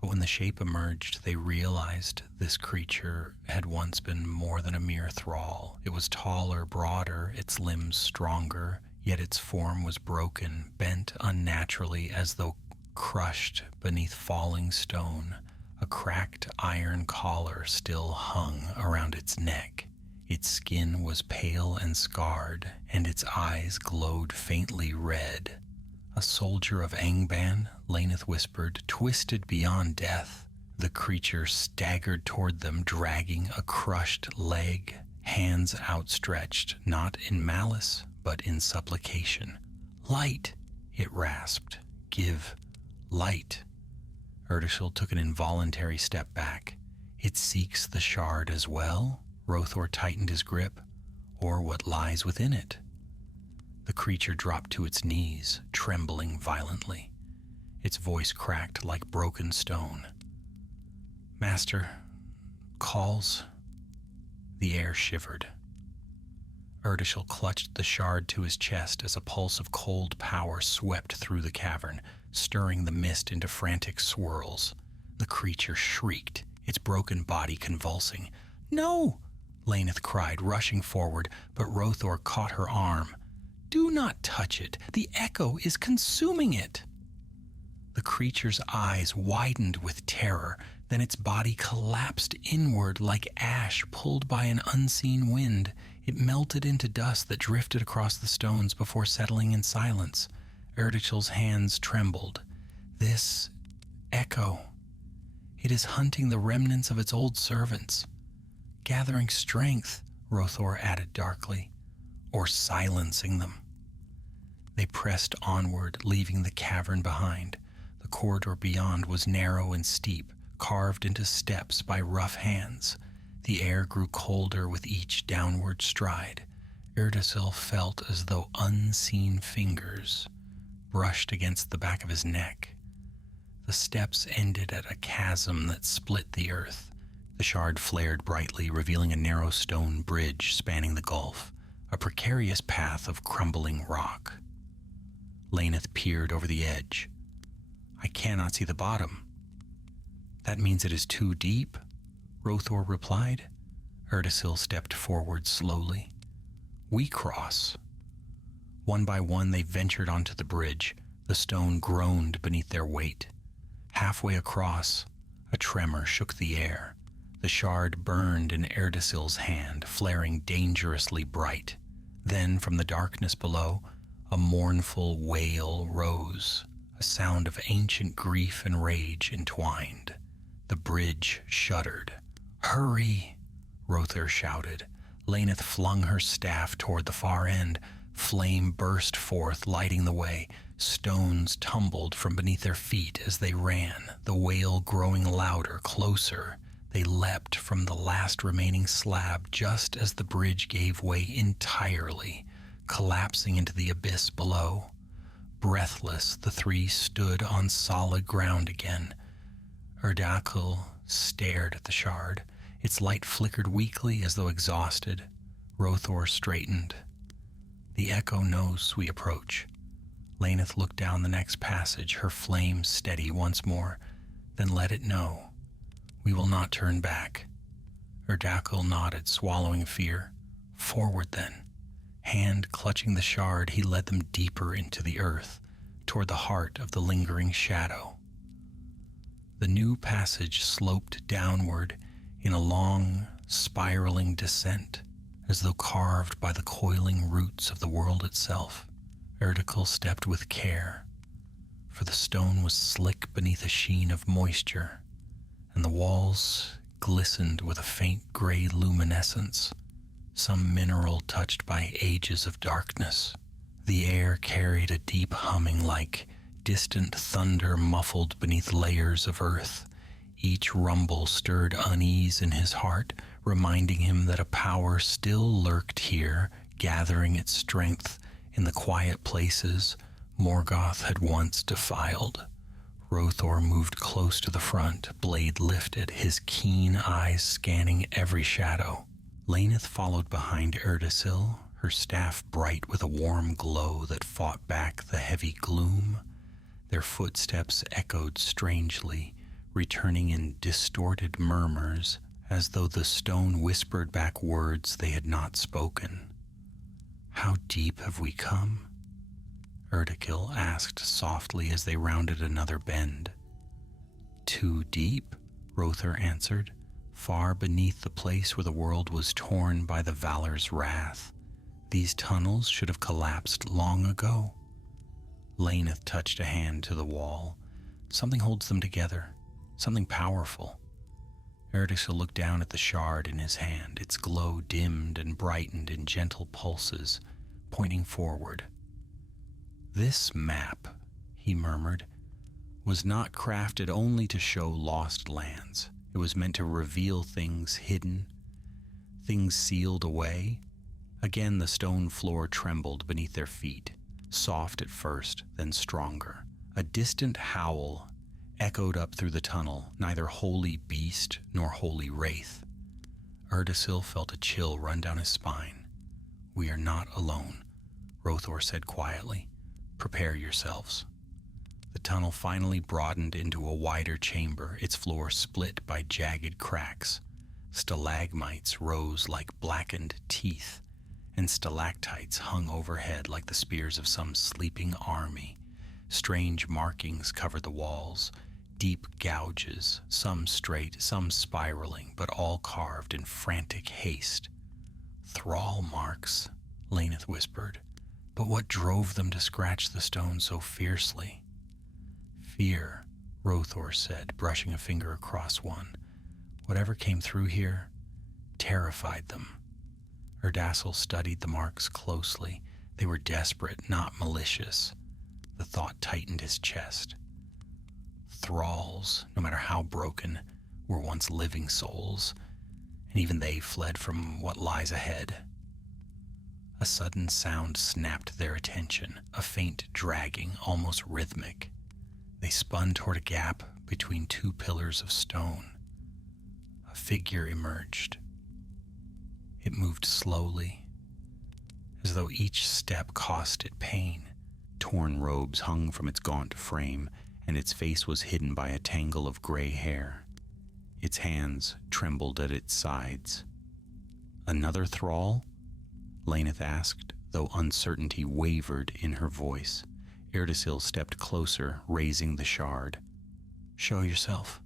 But when the shape emerged, they realized this creature had once been more than a mere thrall. It was taller, broader, its limbs stronger, yet its form was broken, bent unnaturally as though crushed beneath falling stone. A cracked iron collar still hung around its neck. Its skin was pale and scarred, and its eyes glowed faintly red. "A soldier of Angban," Laneth whispered, "twisted beyond death." The creature staggered toward them, dragging a crushed leg, hands outstretched, not in malice, but in supplication. "Light," it rasped. "Give light." Erdishil took an involuntary step back. "It seeks the shard as well?" Rothor tightened his grip. "Or what lies within it?" The creature dropped to its knees, trembling violently. Its voice cracked like broken stone. "Master calls." The air shivered. Erdishil clutched the shard to his chest as a pulse of cold power swept through the cavern, stirring the mist into frantic swirls. The creature shrieked, its broken body convulsing. "No!" Laneth cried, rushing forward, but Rothor caught her arm. "Do not touch it. The echo is consuming it." The creature's eyes widened with terror, then its body collapsed inward like ash pulled by an unseen wind. It melted into dust that drifted across the stones before settling in silence. Erdishil's hands trembled. "This echo. It is hunting the remnants of its old servants. Gathering strength," Rothor added darkly, "or silencing them." They pressed onward, leaving the cavern behind. The corridor beyond was narrow and steep, carved into steps by rough hands. The air grew colder with each downward stride. Erdasil felt as though unseen fingers brushed against the back of his neck. The steps ended at a chasm that split the earth. The shard flared brightly, revealing a narrow stone bridge spanning the gulf, a precarious path of crumbling rock. Laneth peered over the edge. "I cannot see the bottom." "That means it is too deep," Rothor replied. Erdasil stepped forward slowly. "We cross." One by one they ventured onto the bridge. The stone groaned beneath their weight. Halfway across, a tremor shook the air. The shard burned in Erdasil's hand, flaring dangerously bright. Then, from the darkness below, a mournful wail rose, a sound of ancient grief and rage entwined. The bridge shuddered. "Hurry!" Rother shouted. Laneth flung her staff toward the far end. Flame burst forth, lighting the way. Stones tumbled from beneath their feet as they ran, the wail growing louder, closer. They leapt from the last remaining slab just as the bridge gave way entirely, collapsing into the abyss below. Breathless, the three stood on solid ground again. Erdakil stared at the shard. Its light flickered weakly as though exhausted. Rothor straightened. "The echo knows we approach." Laneth looked down the next passage, her flame steady once more. "Then let it know. We will not turn back." Erdakil nodded, swallowing fear. "Forward then." Hand clutching the shard, he led them deeper into the earth, toward the heart of the lingering shadow. The new passage sloped downward in a long, spiraling descent, as though carved by the coiling roots of the world itself. Erdakil stepped with care, for the stone was slick beneath a sheen of moisture, and the walls glistened with a faint gray luminescence, some mineral touched by ages of darkness. The air carried a deep humming like distant thunder muffled beneath layers of earth. Each rumble stirred unease in his heart, reminding him that a power still lurked here, gathering its strength in the quiet places Morgoth had once defiled. Rothor moved close to the front, blade lifted, his keen eyes scanning every shadow. Laneth followed behind Erdasil, her staff bright with a warm glow that fought back the heavy gloom. Their footsteps echoed strangely, returning in distorted murmurs, as though the stone whispered back words they had not spoken. "How deep have we come?" Erdakil asked softly as they rounded another bend. "Too deep," Rothor answered, "far beneath the place where the world was torn by the Valor's wrath. These tunnels should have collapsed long ago." Laneth touched a hand to the wall. "Something holds them together, something powerful." Erdasil looked down at the shard in his hand. Its glow dimmed and brightened in gentle pulses, pointing forward. "This map," he murmured, "was not crafted only to show lost lands. It was meant to reveal things hidden, things sealed away." Again the stone floor trembled beneath their feet, soft at first, then stronger. A distant howl echoed up through the tunnel, neither holy beast nor holy wraith. Erdasil felt a chill run down his spine. "We are not alone," Rothor said quietly. "Prepare yourselves." The tunnel finally broadened into a wider chamber, its floor split by jagged cracks. Stalagmites rose like blackened teeth, and stalactites hung overhead like the spears of some sleeping army. Strange markings covered the walls, deep gouges, some straight, some spiraling, but all carved in frantic haste. "Thrall marks," Laneth whispered. "But what drove them to scratch the stone so fiercely?" "Fear," Rothor said, brushing a finger across one. "Whatever came through here terrified them." Erdasil studied the marks closely. They were desperate, not malicious. The thought tightened his chest. Thralls, no matter how broken, were once living souls, and even they fled from what lies ahead. A sudden sound snapped their attention, a faint dragging, almost rhythmic. They spun toward a gap between two pillars of stone. A figure emerged. It moved slowly, as though each step cost it pain. Torn robes hung from its gaunt frame, and its face was hidden by a tangle of gray hair. Its hands trembled at its sides. "Another thrall?" Laneth asked, though uncertainty wavered in her voice. Erdasil stepped closer, raising the shard. "Show yourself."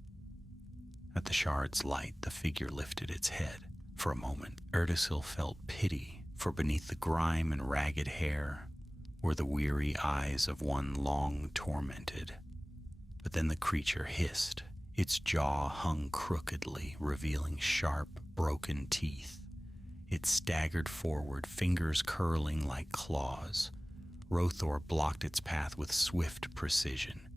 At the shard's light, the figure lifted its head. For a moment, Erdasil felt pity, for beneath the grime and ragged hair were the weary eyes of one long tormented. But then the creature hissed. Its jaw hung crookedly, revealing sharp, broken teeth. It staggered forward, fingers curling like claws. Rothor blocked its path with swift precision.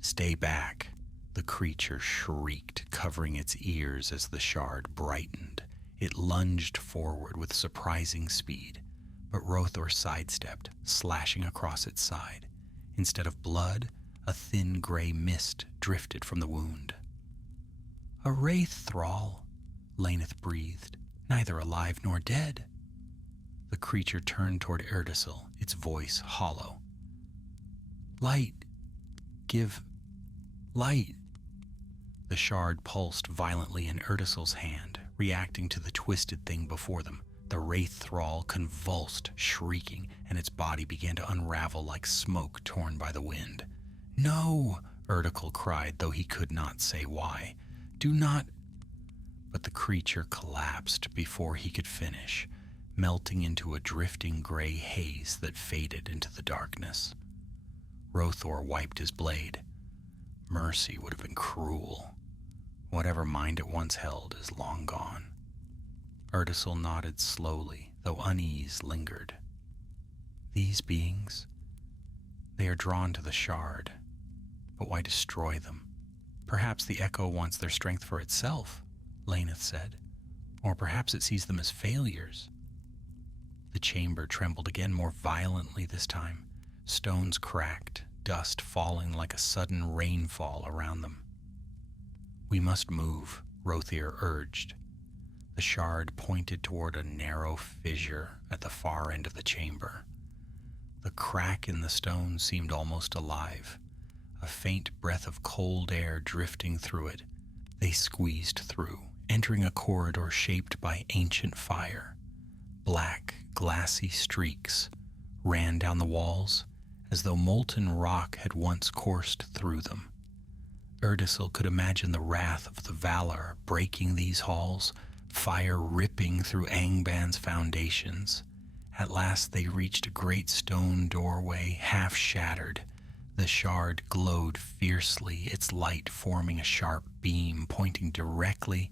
"Stay back!" The creature shrieked, covering its ears as the shard brightened. It lunged forward with surprising speed, but Rothor sidestepped, slashing across its side. Instead of blood, a thin gray mist drifted from the wound. "A wraith thrall," Laneth breathed, "neither alive nor dead." The creature turned toward Erdasil, its voice hollow. "Light. Give light." The shard pulsed violently in Erdasil's hand, reacting to the twisted thing before them. The wraith thrall convulsed, shrieking, and its body began to unravel like smoke torn by the wind. "No!" Erdasil cried, though he could not say why. "Do not—" But the creature collapsed before he could finish, melting into a drifting gray haze that faded into the darkness. Rothor wiped his blade. Mercy would have been cruel. Whatever mind it once held is long gone. Erdasil nodded slowly, though unease lingered. "These beings, they are drawn to the shard. But why destroy them? Perhaps the echo wants their strength for itself," Laneth said. "Or perhaps it sees them as failures." The chamber trembled again, more violently this time. Stones cracked, dust falling like a sudden rainfall around them. "We must move," Rothir urged. The shard pointed toward a narrow fissure at the far end of the chamber. The crack in the stone seemed almost alive, a faint breath of cold air drifting through it. They squeezed through, entering a corridor shaped by ancient fire. Black, glassy streaks ran down the walls, as though molten rock had once coursed through them. Erdasil could imagine the wrath of the Valar breaking these halls, fire ripping through Angban's foundations. At last they reached a great stone doorway, half shattered. The shard glowed fiercely, its light forming a sharp beam pointing directly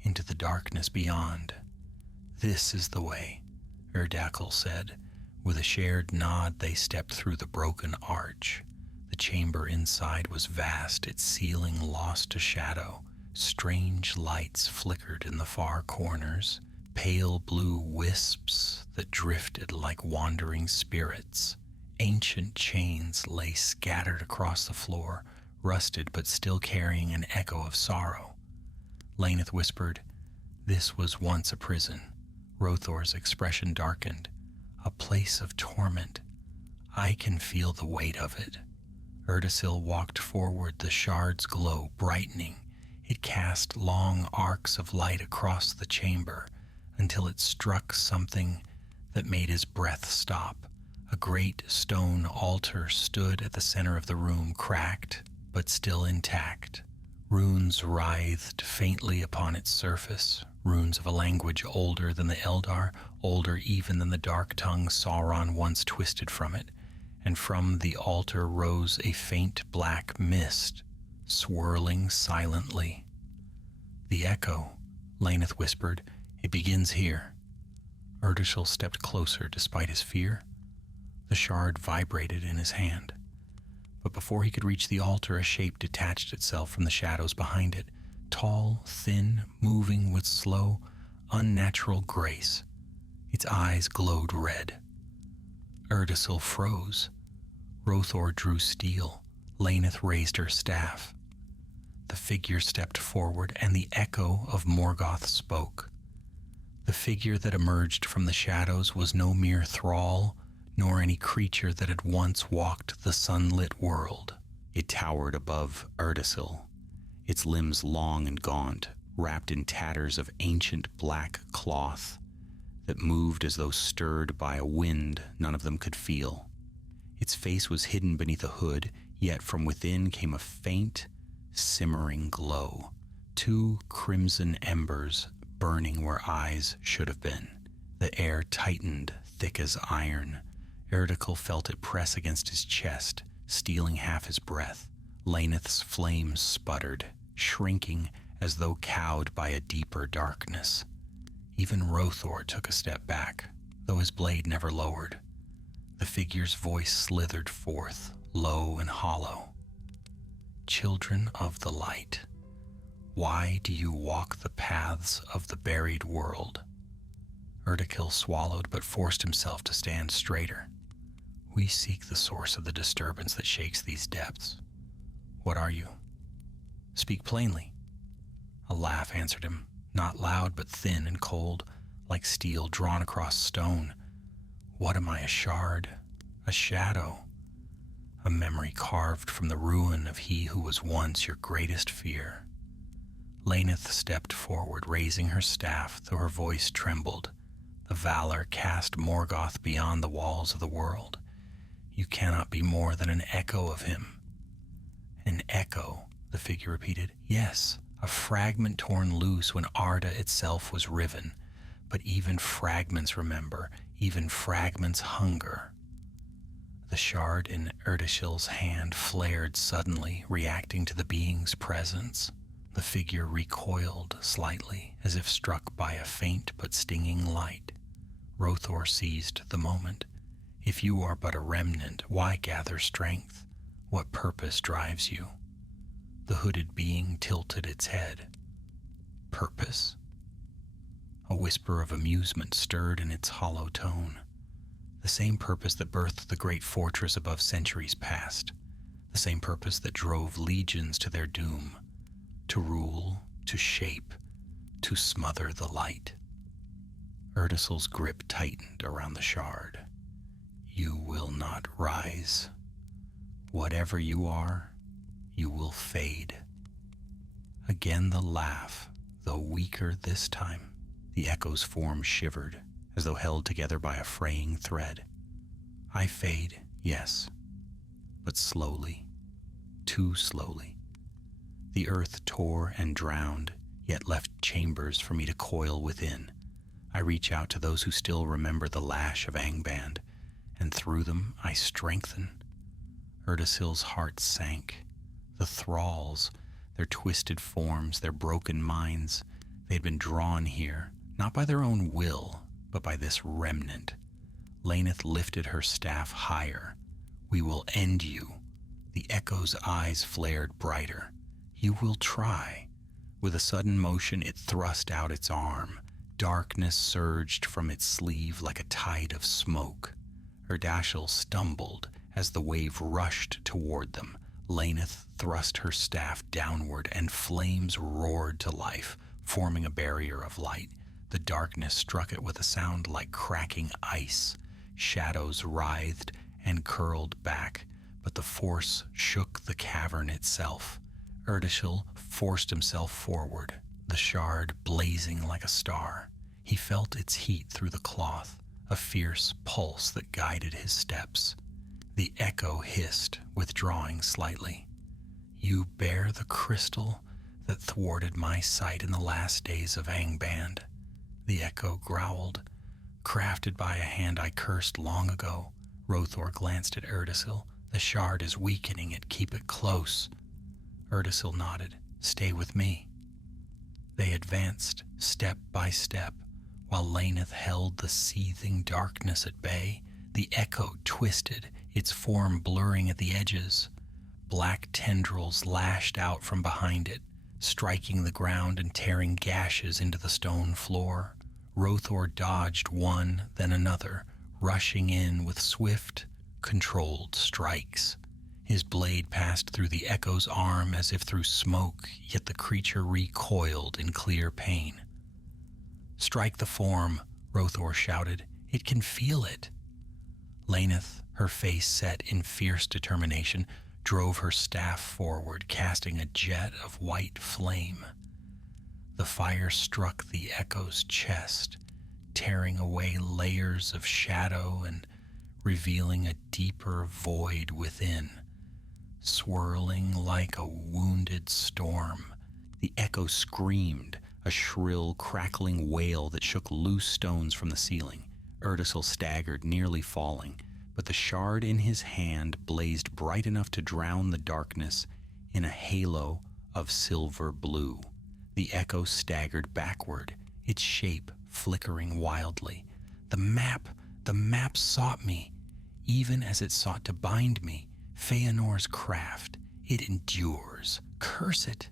into the darkness beyond. "This is the way," Erdasil said. With a shared nod, they stepped through the broken arch. The chamber inside was vast, its ceiling lost to shadow. Strange lights flickered in the far corners, pale blue wisps that drifted like wandering spirits. Ancient chains lay scattered across the floor, rusted but still carrying an echo of sorrow. Laneth whispered, "This was once a prison." Rothor's expression darkened. "A place of torment. I can feel the weight of it." Erdasil walked forward, the shard's glow brightening. It cast long arcs of light across the chamber until it struck something that made his breath stop. A great stone altar stood at the center of the room, cracked but still intact. Runes writhed faintly upon its surface, runes of a language older than the Eldar, older even than the dark tongue Sauron once twisted from it. And from the altar rose a faint black mist, swirling silently. "The echo," Laneth whispered. "It begins here." Erdasil stepped closer despite his fear. The shard vibrated in his hand. But before he could reach the altar, a shape detached itself from the shadows behind it, tall, thin, moving with slow, unnatural grace. Its eyes glowed red. Erdasil froze. Rothor drew steel. Laneth raised her staff. The figure stepped forward, and the echo of Morgoth spoke. The figure that emerged from the shadows was no mere thrall, nor any creature that had once walked the sunlit world. It towered above Erdasil, its limbs long and gaunt, wrapped in tatters of ancient black cloth. that moved as though stirred by a wind none of them could feel. Its face was hidden beneath a hood, yet from within came a faint, simmering glow, 2 crimson embers burning where eyes should have been. The air tightened, thick as iron. Erdical felt it press against his chest, stealing half his breath. Laneth's flames sputtered, shrinking as though cowed by a deeper darkness. Even Rothor took a step back, though his blade never lowered. The figure's voice slithered forth, low and hollow. Children of the light, why do you walk the paths of the buried world? Erdical swallowed but forced himself to stand straighter. We seek the source of the disturbance that shakes these depths. What are you? Speak plainly. A laugh answered him, not loud but thin and cold, like steel drawn across stone. What am I, a shard, a shadow, a memory carved from the ruin of he who was once your greatest fear? Laneth stepped forward, raising her staff, though her voice trembled. The valor cast Morgoth beyond the walls of the world. You cannot be more than an echo of him. An echo, the figure repeated. Yes, a fragment torn loose when Arda itself was riven. But even fragments remember, even fragments hunger. The shard in Erdashil's hand flared suddenly, reacting to the being's presence. The figure recoiled slightly, as if struck by a faint but stinging light. Rothor seized the moment. If you are but a remnant, why gather strength? What purpose drives you? The hooded being tilted its head. Purpose? A whisper of amusement stirred in its hollow tone. The same purpose that birthed the great fortress above centuries past. The same purpose that drove legions to their doom. To rule, to shape, to smother the light. Erdacil's grip tightened around the shard. You will not rise. Whatever you are, you will fade. Again the laugh, though weaker this time. The echo's form shivered, as though held together by a fraying thread. I fade, yes, but slowly, too slowly. The earth tore and drowned, yet left chambers for me to coil within. I reach out to those who still remember the lash of Angband, and through them I strengthen. Erdacil's heart sank. The thralls, their twisted forms, their broken minds, they had been drawn here, not by their own will, but by this remnant. Laneth lifted her staff higher. We will end you. The echo's eyes flared brighter. You will try. With a sudden motion, it thrust out its arm. Darkness surged from its sleeve like a tide of smoke. Erdashil stumbled as the wave rushed toward them. Laneth thrust her staff downward, and flames roared to life, forming a barrier of light. The darkness struck it with a sound like cracking ice. Shadows writhed and curled back, but the force shook the cavern itself. Erdashil forced himself forward, the shard blazing like a star. He felt its heat through the cloth, a fierce pulse that guided his steps. The echo hissed, withdrawing slightly. You bear the crystal that thwarted my sight in the last days of Angband. The echo growled. Crafted by a hand I cursed long ago. Rothor glanced at Erdacil. The shard is weakening it. Keep it close. Erdacil nodded. Stay with me. They advanced, step by step, while Laneth held the seething darkness at bay. The echo twisted, its form blurring at the edges. Black tendrils lashed out from behind it, striking the ground and tearing gashes into the stone floor. Rothor dodged one, then another, rushing in with swift, controlled strikes. His blade passed through the echo's arm as if through smoke, yet the creature recoiled in clear pain. Strike the form, Rothor shouted. It can feel it. Laneth, her face set in fierce determination, drove her staff forward, casting a jet of white flame. The fire struck the echo's chest, tearing away layers of shadow and revealing a deeper void within. Swirling like a wounded storm, the echo screamed, a shrill, crackling wail that shook loose stones from the ceiling. Erdasil staggered, nearly falling, but the shard in his hand blazed bright enough to drown the darkness in a halo of silver blue. The echo staggered backward, its shape flickering wildly. The map sought me, even as it sought to bind me. Feanor's craft, it endures. Curse it!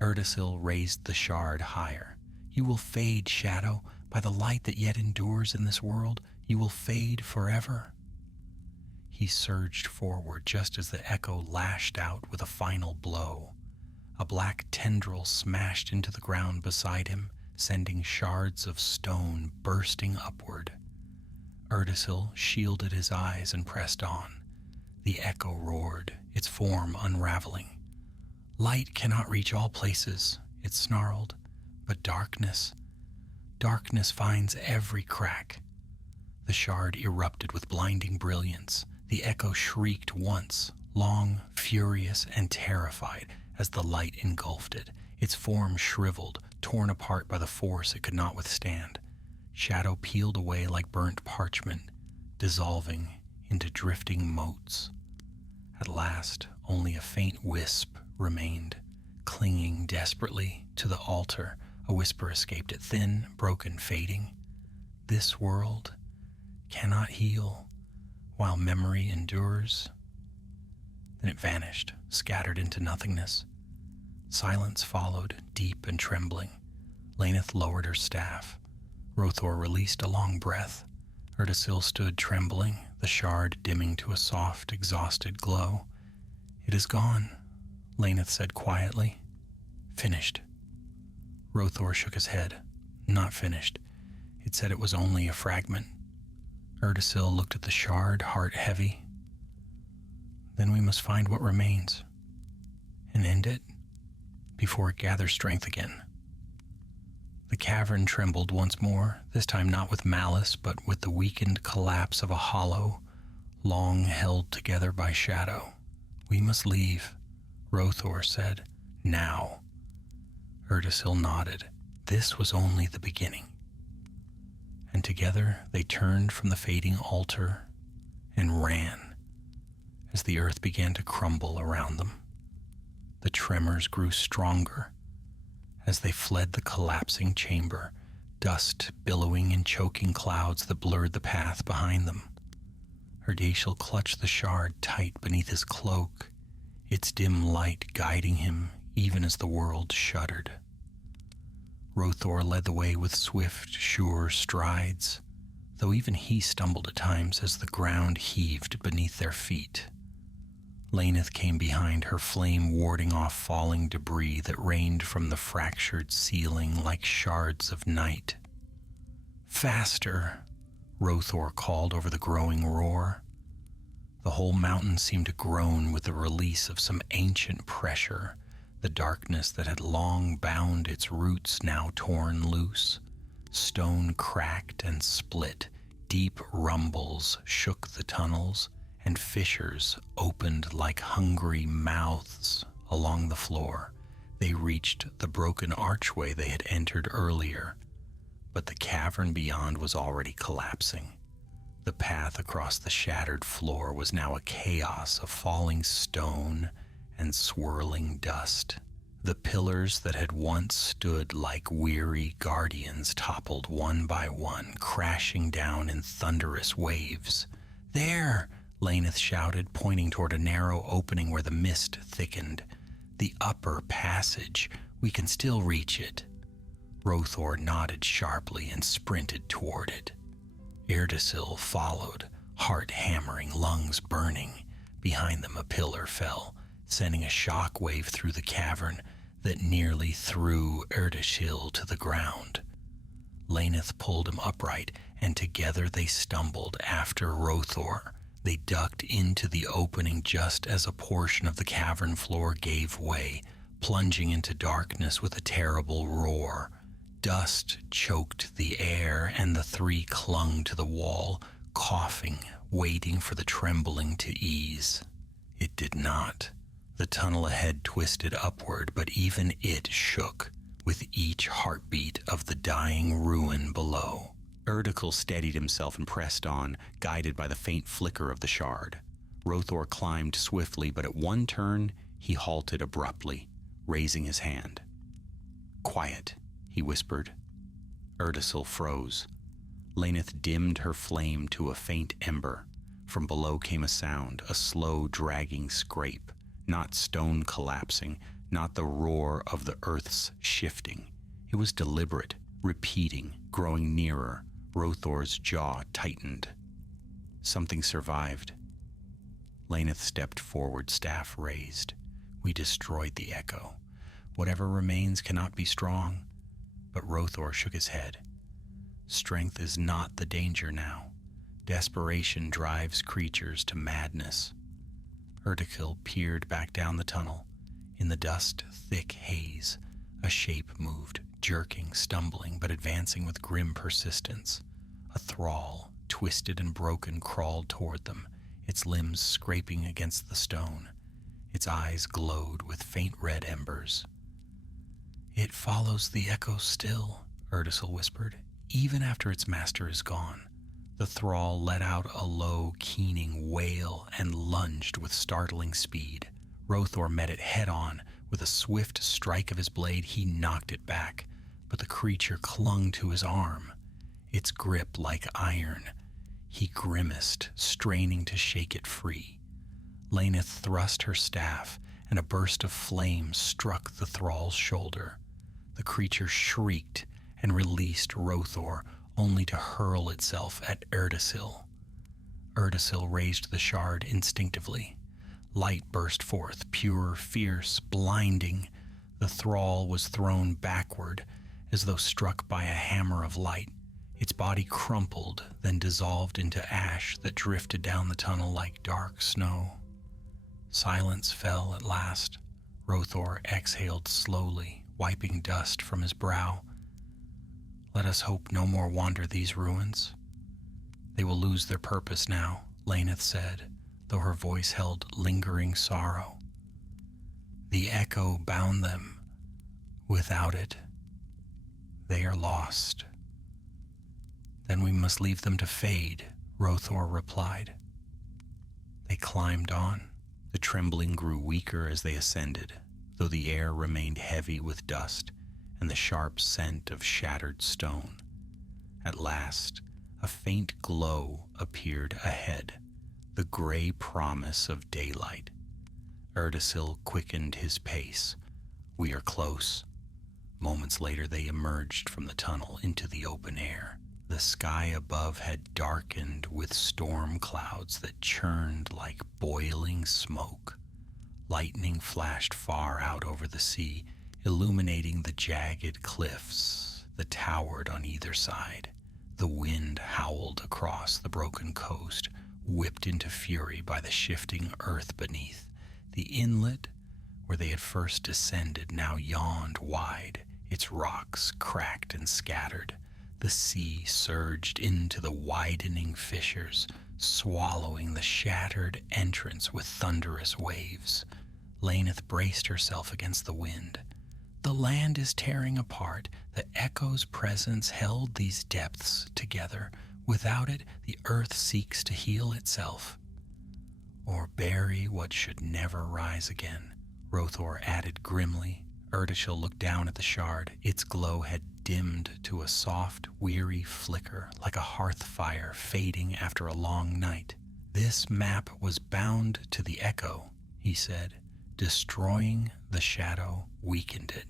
Erdasil raised the shard higher. You will fade, shadow, by the light that yet endures in this world. You will fade forever. He surged forward just as the echo lashed out with a final blow. A black tendril smashed into the ground beside him, sending shards of stone bursting upward. Erdasil shielded his eyes and pressed on. The echo roared, its form unraveling. Light cannot reach all places, it snarled, but darkness finds every crack. The shard erupted with blinding brilliance. The echo shrieked once, long, furious, and terrified, as the light engulfed it. Its form shriveled, torn apart by the force it could not withstand. Shadow peeled away like burnt parchment, dissolving into drifting motes. At last, only a faint wisp remained, clinging desperately to the altar. A whisper escaped it, thin, broken, fading. This world cannot heal while memory endures. Then it vanished, scattered into nothingness. Silence followed, deep and trembling. Laneth lowered her staff. Rothor released a long breath. Erdasil stood trembling, the shard dimming to a soft, exhausted glow. It is gone, Laneth said quietly. Finished. Rothor shook his head. Not finished. It said it was only a fragment. Erdasil looked at the shard, heart heavy. Then we must find what remains and end it before it gathers strength again. The cavern trembled once more, this time not with malice, but with the weakened collapse of a hollow, long held together by shadow. We must leave, Rothor said. Now. Erdasil nodded. This was only the beginning. And together they turned from the fading altar and ran as the earth began to crumble around them. The tremors grew stronger as they fled the collapsing chamber, dust billowing in choking clouds that blurred the path behind them. Erdasil clutched the shard tight beneath his cloak, its dim light guiding him even as the world shuddered. Rothor led the way with swift, sure strides, though even he stumbled at times as the ground heaved beneath their feet. Laneth came behind, her flame warding off falling debris that rained from the fractured ceiling like shards of night. Faster, Rothor called over the growing roar. The whole mountain seemed to groan with the release of some ancient pressure, the darkness that had long bound its roots now torn loose. Stone cracked and split, deep rumbles shook the tunnels, and fissures opened like hungry mouths along the floor. They reached the broken archway they had entered earlier, but the cavern beyond was already collapsing. The path across the shattered floor was now a chaos of falling stone and swirling dust. The pillars that had once stood like weary guardians toppled one by one, crashing down in thunderous waves. There! Laneth shouted, pointing toward a narrow opening where the mist thickened. The upper passage. We can still reach it. Rothor nodded sharply and sprinted toward it. Erdasil followed, heart hammering, lungs burning. Behind them a pillar fell, sending a shock wave through the cavern that nearly threw Erdasil to the ground. Laneth pulled him upright, and together they stumbled after Rothor. They ducked into the opening just as a portion of the cavern floor gave way, plunging into darkness with a terrible roar. Dust choked the air, and the three clung to the wall, coughing, waiting for the trembling to ease. It did not. The tunnel ahead twisted upward, but even it shook with each heartbeat of the dying ruin below. Erdical steadied himself and pressed on, guided by the faint flicker of the shard. Rothor climbed swiftly, but at one turn he halted abruptly, raising his hand. "Quiet," he whispered. Erdisil froze. Laneth dimmed her flame to a faint ember. From below came a sound, a slow, dragging scrape, not stone collapsing, not the roar of the earth's shifting. It was deliberate, repeating, growing nearer. Rothor's jaw tightened. Something survived. Laneth stepped forward, staff raised. "We destroyed the echo. Whatever remains cannot be strong." But Rothor shook his head. "Strength is not the danger now. Desperation drives creatures to madness." Erdikil peered back down the tunnel. In the dust-thick haze, a shape moved, jerking, stumbling, but advancing with grim persistence. A thrall, twisted and broken, crawled toward them, its limbs scraping against the stone. Its eyes glowed with faint red embers. "It follows the echo still," Erdisil whispered, "even after its master is gone." The thrall let out a low, keening wail and lunged with startling speed. Rothor met it head-on. With a swift strike of his blade, he knocked it back, but the creature clung to his arm, its grip like iron. He grimaced, straining to shake it free. Laneth thrust her staff, and a burst of flame struck the thrall's shoulder. The creature shrieked and released Rothor, only to hurl itself at Erdisil. Erdisil raised the shard instinctively. Light burst forth, pure, fierce, blinding. The thrall was thrown backward, as though struck by a hammer of light. Its body crumpled, then dissolved into ash that drifted down the tunnel like dark snow. Silence fell at last. Rothor exhaled slowly, wiping dust from his brow. "Let us hope no more wander these ruins. They will lose their purpose now," Laneth said, though her voice held lingering sorrow. "The echo bound them. Without it, they are lost." "Then we must leave them to fade," Rothor replied. They climbed on. The trembling grew weaker as they ascended, though the air remained heavy with dust and the sharp scent of shattered stone. At last, a faint glow appeared ahead, the gray promise of daylight. Erdisil quickened his pace. "We are close." Moments later, they emerged from the tunnel into the open air. The sky above had darkened with storm clouds that churned like boiling smoke. Lightning flashed far out over the sea, illuminating the jagged cliffs that towered on either side. The wind howled across the broken coast, whipped into fury by the shifting earth beneath. The inlet, where they had first descended, now yawned wide, its rocks cracked and scattered. The sea surged into the widening fissures, swallowing the shattered entrance with thunderous waves. Laneth braced herself against the wind. "The land is tearing apart. The echo's presence held these depths together. Without it, the earth seeks to heal itself, or bury what should never rise again," Rothor added grimly. Erdisil looked down at the shard. Its glow had dimmed to a soft, weary flicker, like a hearth fire fading after a long night. "This map was bound to the echo," he said. "Destroying the shadow weakened it,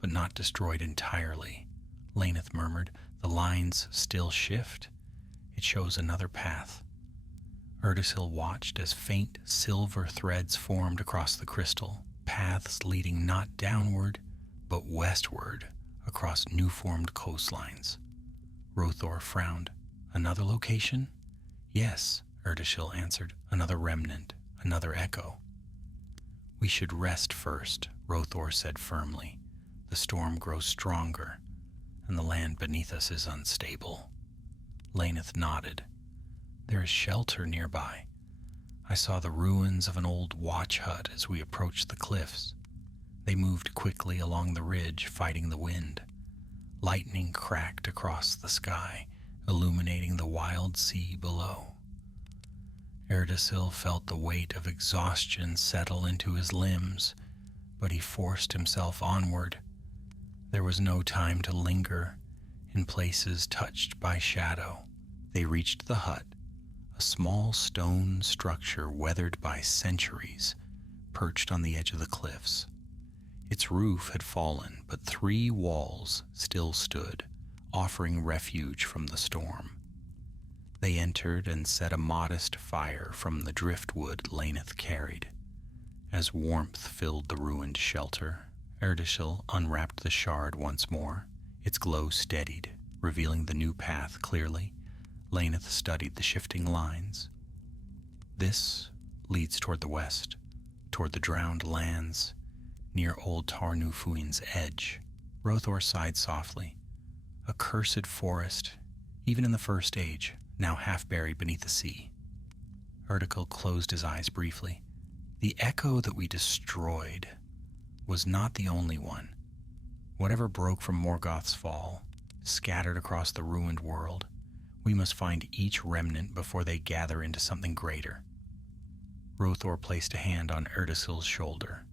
but not destroyed entirely." Laneth murmured, "The lines still shift. It shows another path." Erdisil watched as faint silver threads formed across the crystal, paths leading not downward, but westward across new-formed coastlines. Rothor frowned. "Another location?" "Yes," Erdisil answered. "Another remnant, another echo." "We should rest first," Rothor said firmly. "The storm grows stronger." and the land beneath us is unstable. Laneth nodded. There is shelter nearby. I saw the ruins of an old watch hut as we approached the cliffs. They moved quickly along the ridge, fighting the wind. Lightning cracked across the sky, illuminating the wild sea below. Erdasil felt the weight of exhaustion settle into his limbs, but he forced himself onward. There was no time to linger in places touched by shadow. They reached the hut, a small stone structure weathered by centuries, perched on the edge of the cliffs. Its roof had fallen, but 3 walls still stood, offering refuge from the storm. They entered and set a modest fire from the driftwood Laneth carried. As warmth filled the ruined shelter, Erdasil unwrapped the shard once more. Its glow steadied, revealing the new path clearly. Laneth studied the shifting lines. This leads toward the west, toward the drowned lands, near old Tarnufuin's edge. Rothor sighed softly. A cursed forest, even in the First Age, now half buried beneath the sea. Erdasil closed his eyes briefly. The echo that we destroyed was not the only one. Whatever broke from Morgoth's fall, scattered across the ruined world, we must find each remnant before they gather into something greater. Rothor placed a hand on Erdasil's shoulder.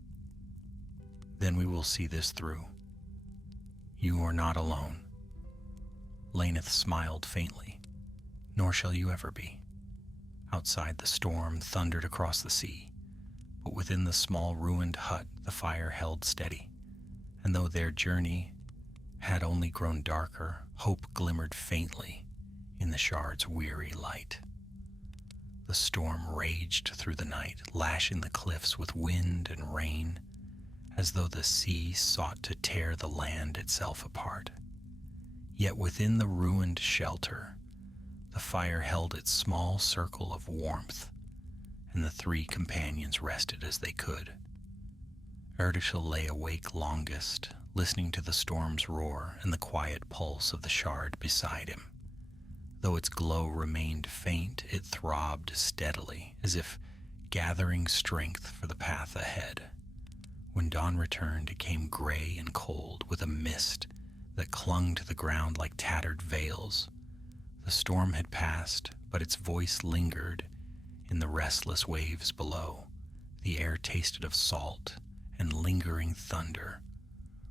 Then we will see this through. You are not alone. Laneth smiled faintly. Nor shall you ever be. Outside, the storm thundered across the sea, but within the small ruined hut the fire held steady, and though their journey had only grown darker, hope glimmered faintly in the shard's weary light. The storm raged through the night, lashing the cliffs with wind and rain, as though the sea sought to tear the land itself apart. Yet within the ruined shelter, the fire held its small circle of warmth, and the 3 companions rested as they could. Erdasil lay awake longest, listening to the storm's roar and the quiet pulse of the shard beside him. Though its glow remained faint, it throbbed steadily, as if gathering strength for the path ahead. When dawn returned, it came gray and cold, with a mist that clung to the ground like tattered veils. The storm had passed, but its voice lingered in the restless waves below. The air tasted of salt and lingering thunder.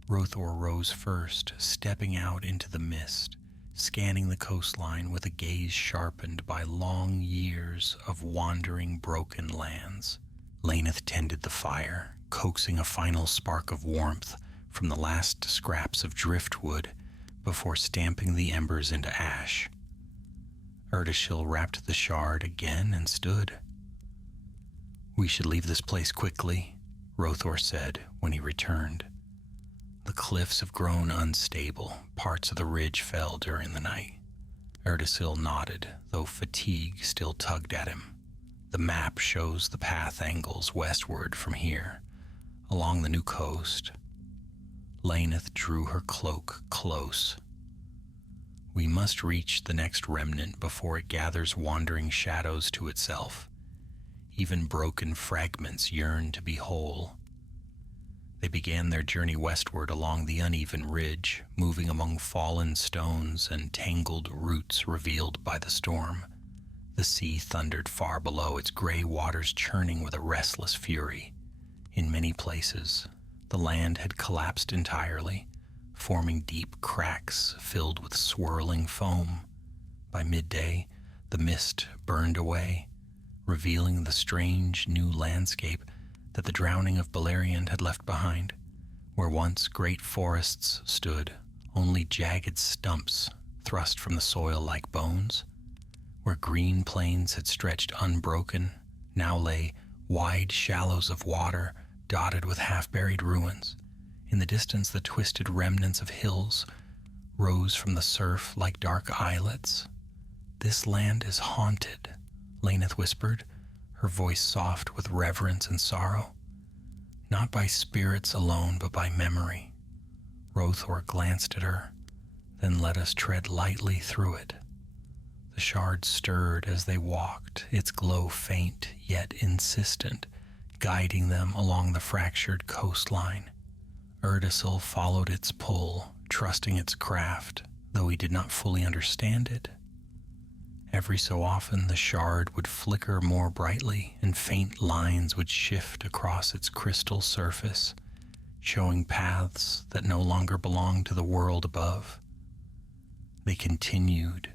Rothor rose first, stepping out into the mist, scanning the coastline with a gaze sharpened by long years of wandering broken lands. Laneth tended the fire, coaxing a final spark of warmth from the last scraps of driftwood before stamping the embers into ash. Erdasil wrapped the shard again and stood. We should leave this place quickly, Rothor said when he returned. The cliffs have grown unstable. Parts of the ridge fell during the night. Erdasil nodded, though fatigue still tugged at him. The map shows the path angles westward from here, along the new coast. Laneth drew her cloak close. We must reach the next remnant before it gathers wandering shadows to itself. Even broken fragments yearn to be whole. They began their journey westward along the uneven ridge, moving among fallen stones and tangled roots revealed by the storm. The sea thundered far below, its gray waters churning with a restless fury. In many places, the land had collapsed entirely, forming deep cracks filled with swirling foam. By midday, the mist burned away, revealing the strange new landscape that the drowning of Beleriand had left behind. Where once great forests stood, only jagged stumps thrust from the soil like bones. Where green plains had stretched unbroken, now lay wide shallows of water dotted with half-buried ruins. In the distance, the twisted remnants of hills rose from the surf like dark islets. This land is haunted, Laneth whispered, her voice soft with reverence and sorrow. Not by spirits alone, but by memory. Rothor glanced at her, Then let us tread lightly through it. The shard stirred as they walked, its glow faint yet insistent, guiding them along the fractured coastline. Erdasil followed its pull, trusting its craft, though he did not fully understand it. Every so often the shard would flicker more brightly, and faint lines would shift across its crystal surface, showing paths that no longer belonged to the world above. They continued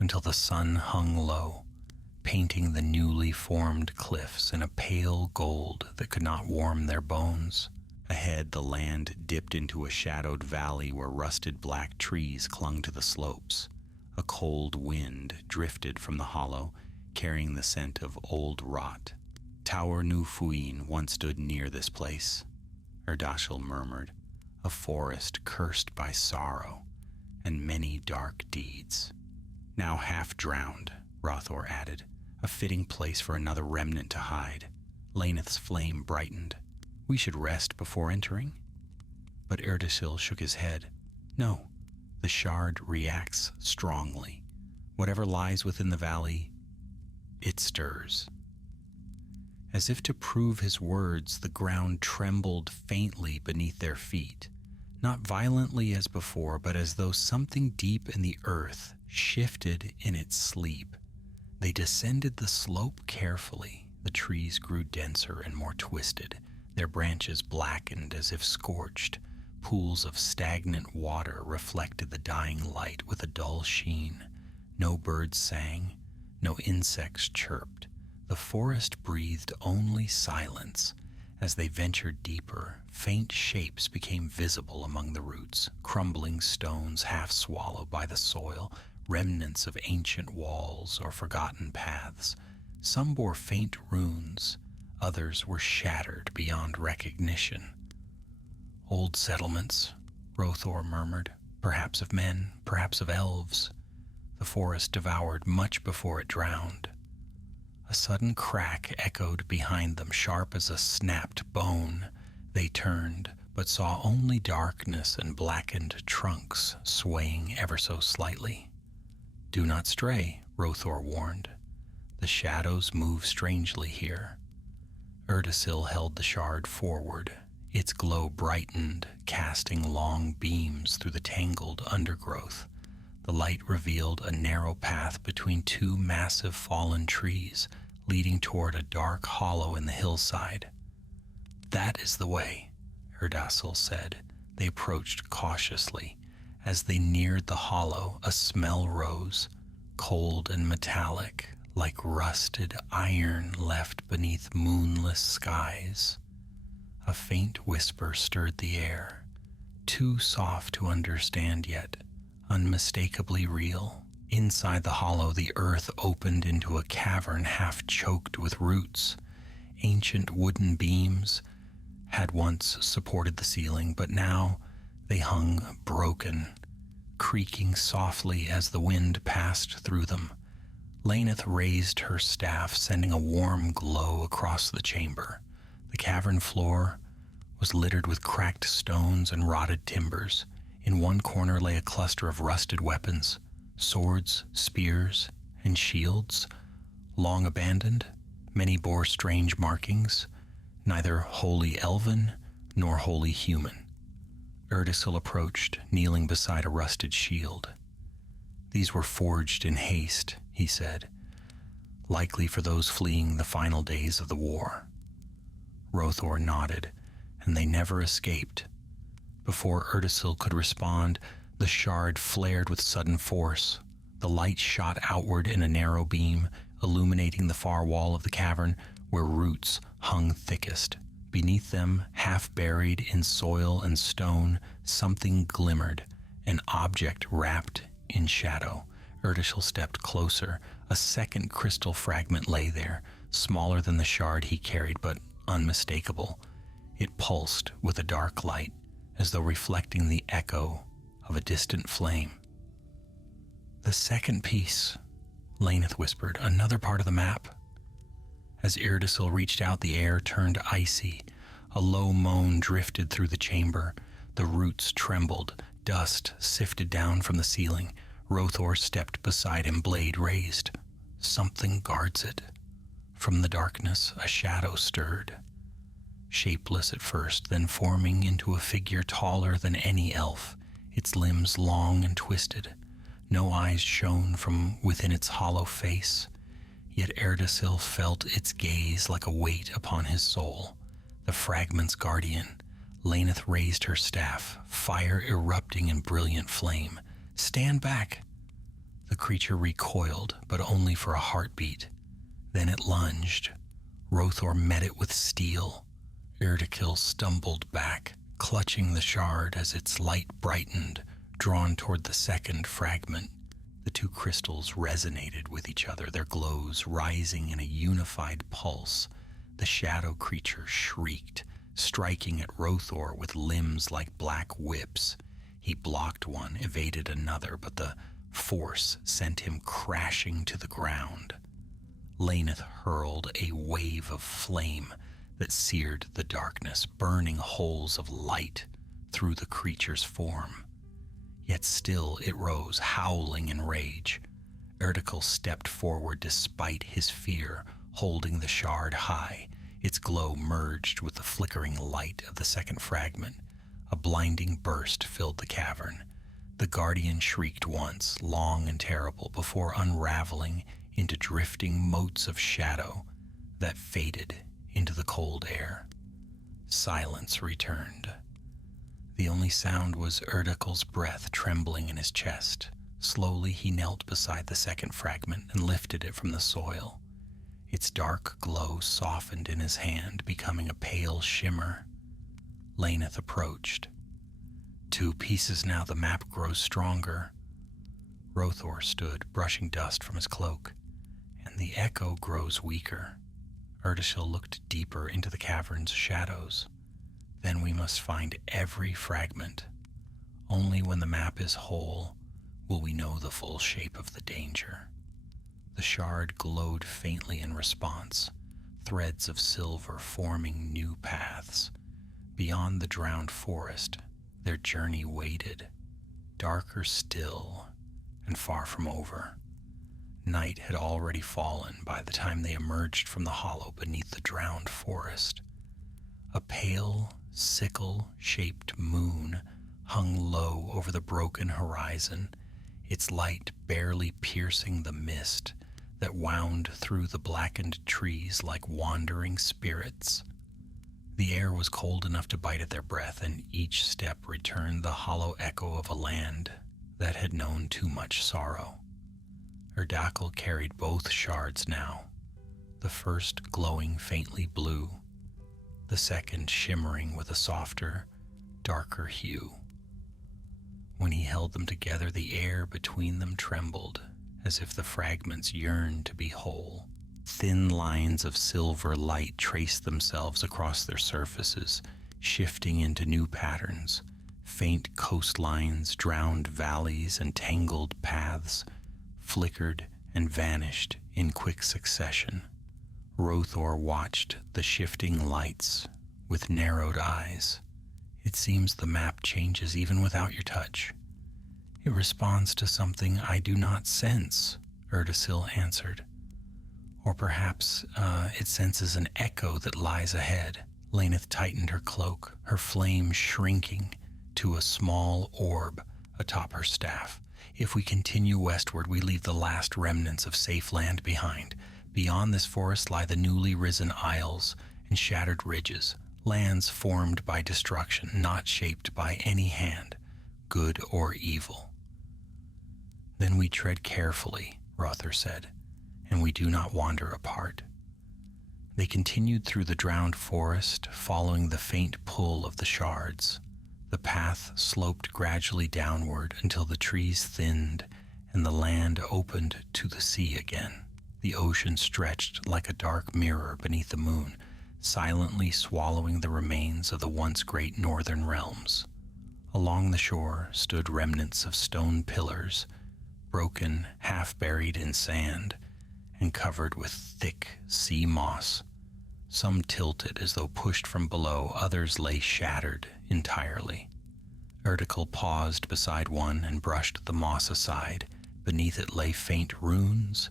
until the sun hung low, painting the newly formed cliffs in a pale gold that could not warm their bones. Ahead, the land dipped into a shadowed valley where rusted black trees clung to the slopes. A cold wind drifted from the hollow, carrying the scent of old rot. Tower Nu Fuin once stood near this place, Erdasil murmured, a forest cursed by sorrow and many dark deeds. Now half drowned, Rothor added, a fitting place for another remnant to hide. Laneth's flame brightened. We should rest before entering? But Erdasil shook his head. No, the shard reacts strongly. Whatever lies within the valley, it stirs. As if to prove his words, the ground trembled faintly beneath their feet, not violently as before, but as though something deep in the earth shifted in its sleep. They descended the slope carefully. The trees grew denser and more twisted, their branches blackened as if scorched. Pools of stagnant water reflected the dying light with a dull sheen. No birds sang, no insects chirped. The forest breathed only silence. As they ventured deeper, faint shapes became visible among the roots, crumbling stones half swallowed by the soil, remnants of ancient walls or forgotten paths. Some bore faint runes, others were shattered beyond recognition. Old settlements, Rothor murmured, perhaps of men, perhaps of elves. The forest devoured much before it drowned. A sudden crack echoed behind them, sharp as a snapped bone. They turned, but saw only darkness and blackened trunks swaying ever so slightly. Do not stray, Rothor warned. The shadows move strangely here. Erdasil held the shard forward. Its glow brightened, casting long beams through the tangled undergrowth. The light revealed a narrow path between two massive fallen trees, leading toward a dark hollow in the hillside. That is the way, Erdasil said. They approached cautiously. As they neared the hollow, a smell rose, cold and metallic, like rusted iron left beneath moonless skies. A faint whisper stirred the air, too soft to understand yet, unmistakably real. Inside the hollow, the earth opened into a cavern half choked with roots. Ancient wooden beams had once supported the ceiling, but now they hung broken, creaking softly as the wind passed through them. Laneth raised her staff, sending a warm glow across the chamber. The cavern floor was littered with cracked stones and rotted timbers. In one corner lay a cluster of rusted weapons, swords, spears, and shields. Long abandoned, many bore strange markings, neither wholly elven nor wholly human. Erdasil approached, kneeling beside a rusted shield. These were forged in haste, he said, likely for those fleeing the final days of the war. Rothor nodded, and they never escaped. Before Erdasil could respond, the shard flared with sudden force. The light shot outward in a narrow beam, illuminating the far wall of the cavern where roots hung thickest. Beneath them, half buried in soil and stone, something glimmered, an object wrapped in shadow. Erdasil stepped closer. A second crystal fragment lay there, smaller than the shard he carried, but unmistakable. It pulsed with a dark light, as though reflecting the echo of a distant flame. The second piece, Laneth whispered, another part of the map. As Erdasil reached out, the air turned icy. A low moan drifted through the chamber. The roots trembled, dust sifted down from the ceiling. Rothor stepped beside him, blade raised. Something guards it. From the darkness, a shadow stirred. Shapeless at first, then forming into a figure taller than any elf, its limbs long and twisted. No eyes shone from within its hollow face, yet Erdasil felt its gaze like a weight upon his soul. The fragment's guardian, Laneth raised her staff, fire erupting in brilliant flame. "Stand back!" The creature recoiled, but only for a heartbeat. Then it lunged. Rothor met it with steel. Erdikil stumbled back, clutching the shard as its light brightened, drawn toward the second fragment. The two crystals resonated with each other, their glows rising in a unified pulse. The shadow creature shrieked, striking at Rothor with limbs like black whips. He blocked one, evaded another, but the force sent him crashing to the ground. Laneth hurled a wave of flame that seared the darkness, burning holes of light through the creature's form. Yet still it rose, howling in rage. Erdikil stepped forward despite his fear, holding the shard high. Its glow merged with the flickering light of the second fragment. A blinding burst filled the cavern. The guardian shrieked once, long and terrible, before unraveling into drifting motes of shadow that faded into the cold air. Silence returned. The only sound was Erdikil's breath trembling in his chest. Slowly he knelt beside the second fragment and lifted it from the soil. Its dark glow softened in his hand, becoming a pale shimmer. Laneth approached. 2 pieces now, the map grows stronger. Rothor stood, brushing dust from his cloak, and the echo grows weaker. Erdikil looked deeper into the cavern's shadows. Then we must find every fragment. Only when the map is whole will we know the full shape of the danger. The shard glowed faintly in response, threads of silver forming new paths. Beyond the drowned forest, their journey waited, darker still and far from over. Night had already fallen by the time they emerged from the hollow beneath the drowned forest. A pale, sickle-shaped moon hung low over the broken horizon, its light barely piercing the mist that wound through the blackened trees like wandering spirits. The air was cold enough to bite at their breath, and each step returned the hollow echo of a land that had known too much sorrow. Erdakil carried both shards now, the first glowing faintly blue, the second shimmering with a softer, darker hue. When he held them together, the air between them trembled, as if the fragments yearned to be whole. Thin lines of silver light traced themselves across their surfaces, shifting into new patterns. Faint coastlines, drowned valleys, and tangled paths flickered and vanished in quick succession. Rothor watched the shifting lights with narrowed eyes. It seems the map changes even without your touch. It responds to something I do not sense, Erdasil answered. Or perhaps it senses an echo that lies ahead. Laneth tightened her cloak, her flame shrinking to a small orb atop her staff. If we continue westward, we leave the last remnants of safe land behind. Beyond this forest lie the newly risen isles and shattered ridges, lands formed by destruction, not shaped by any hand, good or evil. Then we tread carefully, Rothor said, and we do not wander apart. They continued through the drowned forest, following the faint pull of the shards. The path sloped gradually downward until the trees thinned and the land opened to the sea again. The ocean stretched like a dark mirror beneath the moon, silently swallowing the remains of the once great northern realms. Along the shore stood remnants of stone pillars, broken, half buried in sand, and covered with thick sea moss. Some tilted as though pushed from below, others lay shattered entirely. Erdical paused beside one and brushed the moss aside. Beneath it lay faint runes.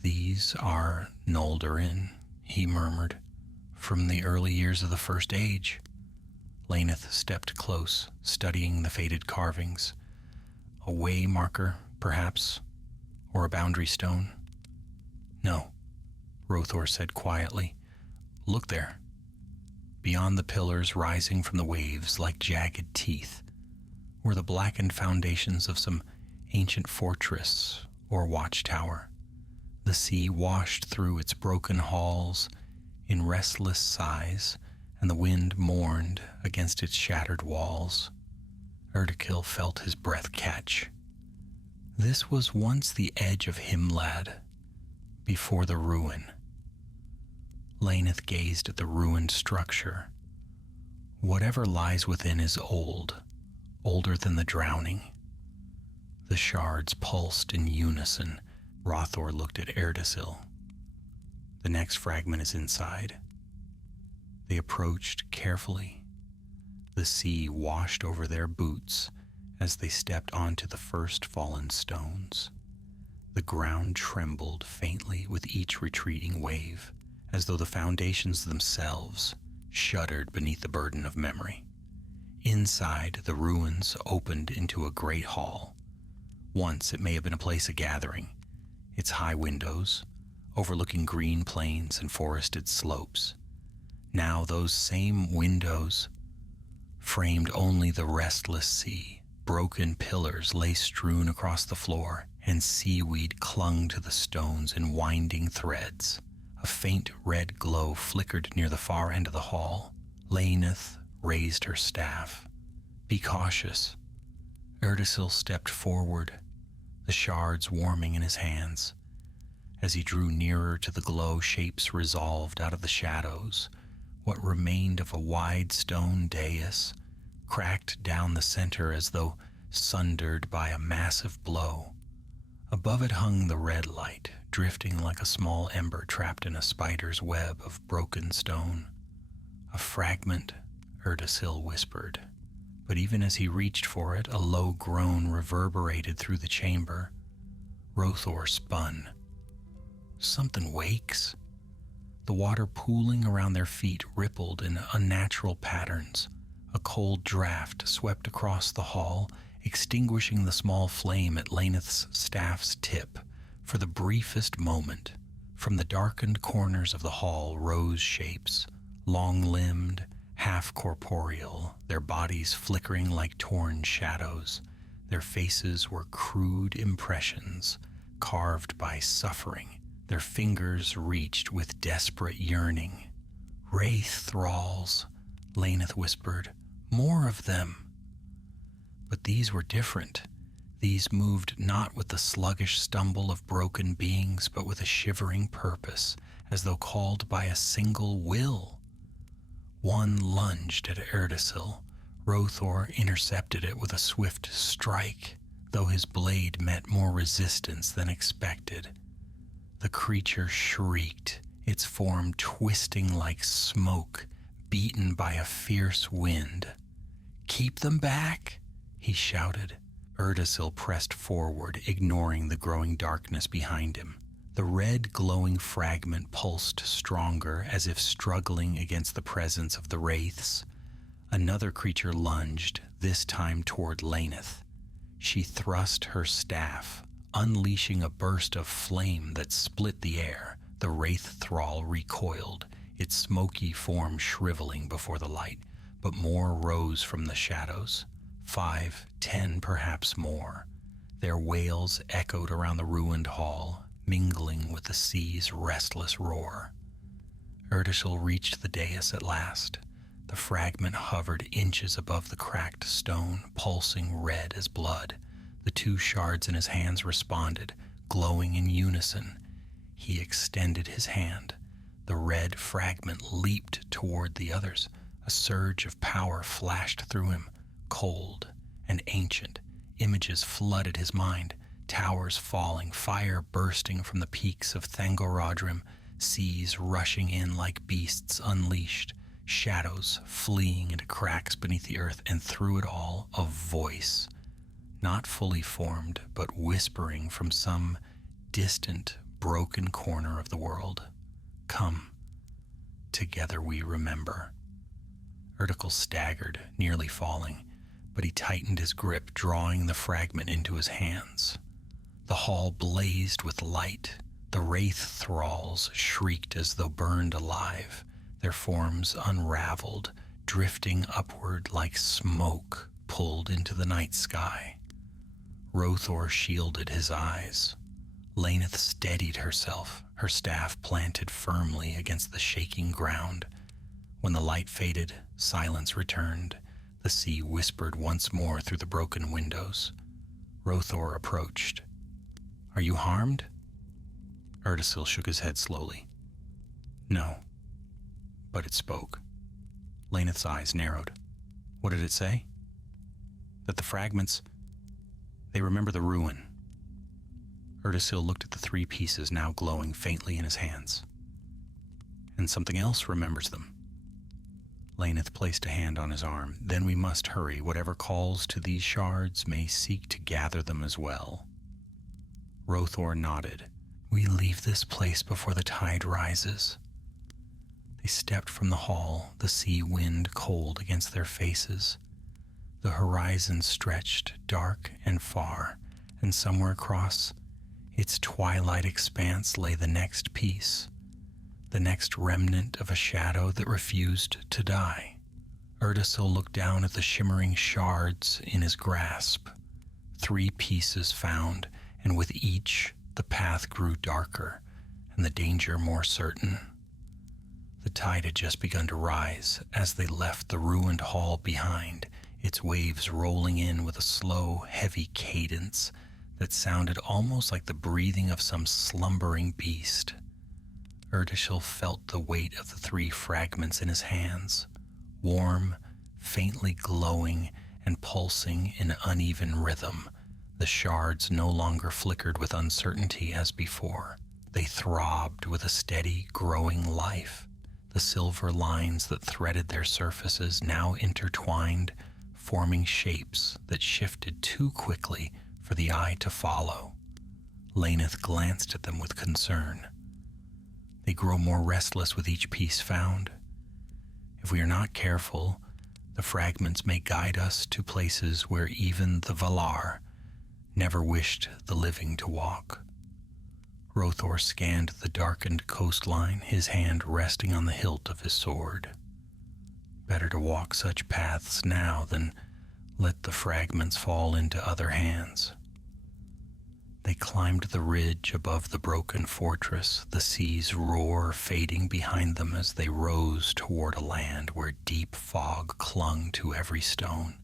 "These are Noldorin," he murmured, "from the early years of the First Age." Laneth stepped close, studying the faded carvings. "A way marker, perhaps, or a boundary stone?" "No," Rothor said quietly. "Look there." Beyond the pillars rising from the waves like jagged teeth were the blackened foundations of some ancient fortress or watchtower. The sea washed through its broken halls in restless sighs, and the wind mourned against its shattered walls. Erdikil felt his breath catch. This was once the edge of Himlad, before the ruin. Laneth gazed at the ruined structure. Whatever lies within is old, older than the drowning. The shards pulsed in unison. Rothor looked at Erdasil. "The next fragment is inside." They approached carefully. The sea washed over their boots as they stepped onto the first fallen stones. The ground trembled faintly with each retreating wave, as though the foundations themselves shuddered beneath the burden of memory. Inside, the ruins opened into a great hall. Once it may have been a place of gathering, its high windows overlooking green plains and forested slopes. Now those same windows framed only the restless sea. Broken pillars lay strewn across the floor, and seaweed clung to the stones in winding threads. A faint red glow flickered near the far end of the hall. Laneth raised her staff. "Be cautious." Erdasil stepped forward, the shards warming in his hands. As he drew nearer to the glow, shapes resolved out of the shadows. What remained of a wide stone dais cracked down the center as though sundered by a massive blow. Above it hung the red light, drifting like a small ember trapped in a spider's web of broken stone. "A fragment," Erdasil whispered. But even as he reached for it, a low groan reverberated through the chamber. Rothor spun. "Something wakes." The water pooling around their feet rippled in unnatural patterns. A cold draft swept across the hall, extinguishing the small flame at Laneth's staff's tip. For the briefest moment, from the darkened corners of the hall rose shapes, long-limbed, half-corporeal, their bodies flickering like torn shadows. Their faces were crude impressions, carved by suffering. Their fingers reached with desperate yearning. "Wraith thralls," Laneth whispered. "More of them." But these were different. These moved not with the sluggish stumble of broken beings, but with a shivering purpose, as though called by a single will. One lunged at Erdasil. Rothor intercepted it with a swift strike, though his blade met more resistance than expected. The creature shrieked, its form twisting like smoke, beaten by a fierce wind. "Keep them back," he shouted. Erdasil pressed forward, ignoring the growing darkness behind him. The red glowing fragment pulsed stronger, as if struggling against the presence of the wraiths. Another creature lunged, this time toward Laneth. She thrust her staff, unleashing a burst of flame that split the air. The wraith thrall recoiled, its smoky form shriveling before the light, but more rose from the shadows. 5, 10, perhaps more. Their wails echoed around the ruined hall, mingling with the sea's restless roar. Erdasil reached the dais at last. The fragment hovered inches above the cracked stone, pulsing red as blood. The two shards in his hands responded, glowing in unison. He extended his hand. The red fragment leaped toward the others. A surge of power flashed through him, cold and ancient. Images flooded his mind, towers falling, fire bursting from the peaks of Thangorodrim, seas rushing in like beasts unleashed, shadows fleeing into cracks beneath the earth, and through it all, a voice, not fully formed, but whispering from some distant, broken corner of the world. Come, together we remember. Erdical staggered, nearly falling, but he tightened his grip, drawing the fragment into his hands. The hall blazed with light. The wraith thralls shrieked as though burned alive, their forms unraveled, drifting upward like smoke pulled into the night sky. Rothor shielded his eyes. Laneth steadied herself, her staff planted firmly against the shaking ground. When the light faded, silence returned. The sea whispered once more through the broken windows. Rothor approached. "Are you harmed?" Erdasil shook his head slowly. "No." But it spoke. Laneth's eyes narrowed. What did it say? That the fragments, they remember the ruin. Erdasil looked at the 3 pieces now glowing faintly in his hands. And something else remembers them. Laneth placed a hand on his arm. Then we must hurry. Whatever calls to these shards may seek to gather them as well. Rothor nodded. We leave this place before the tide rises. They stepped from the hall, the sea wind cold against their faces. The horizon stretched dark and far, and somewhere across its twilight expanse lay the next piece, the next remnant of a shadow that refused to die. Erdasil looked down at the shimmering shards in his grasp. 3 pieces found, and with each the path grew darker and the danger more certain. The tide had just begun to rise as they left the ruined hall behind, its waves rolling in with a slow, heavy cadence that sounded almost like the breathing of some slumbering beast. Erdasil felt the weight of the 3 fragments in his hands, warm, faintly glowing, and pulsing in uneven rhythm. The shards no longer flickered with uncertainty as before. They throbbed with a steady, growing life. The silver lines that threaded their surfaces now intertwined, forming shapes that shifted too quickly for the eye to follow. Laneth glanced at them with concern. They grow more restless with each piece found. If we are not careful, the fragments may guide us to places where even the Valar never wished the living to walk. Rothor scanned the darkened coastline, his hand resting on the hilt of his sword. Better to walk such paths now than let the fragments fall into other hands. They climbed the ridge above the broken fortress, the sea's roar fading behind them as they rose toward a land where deep fog clung to every stone.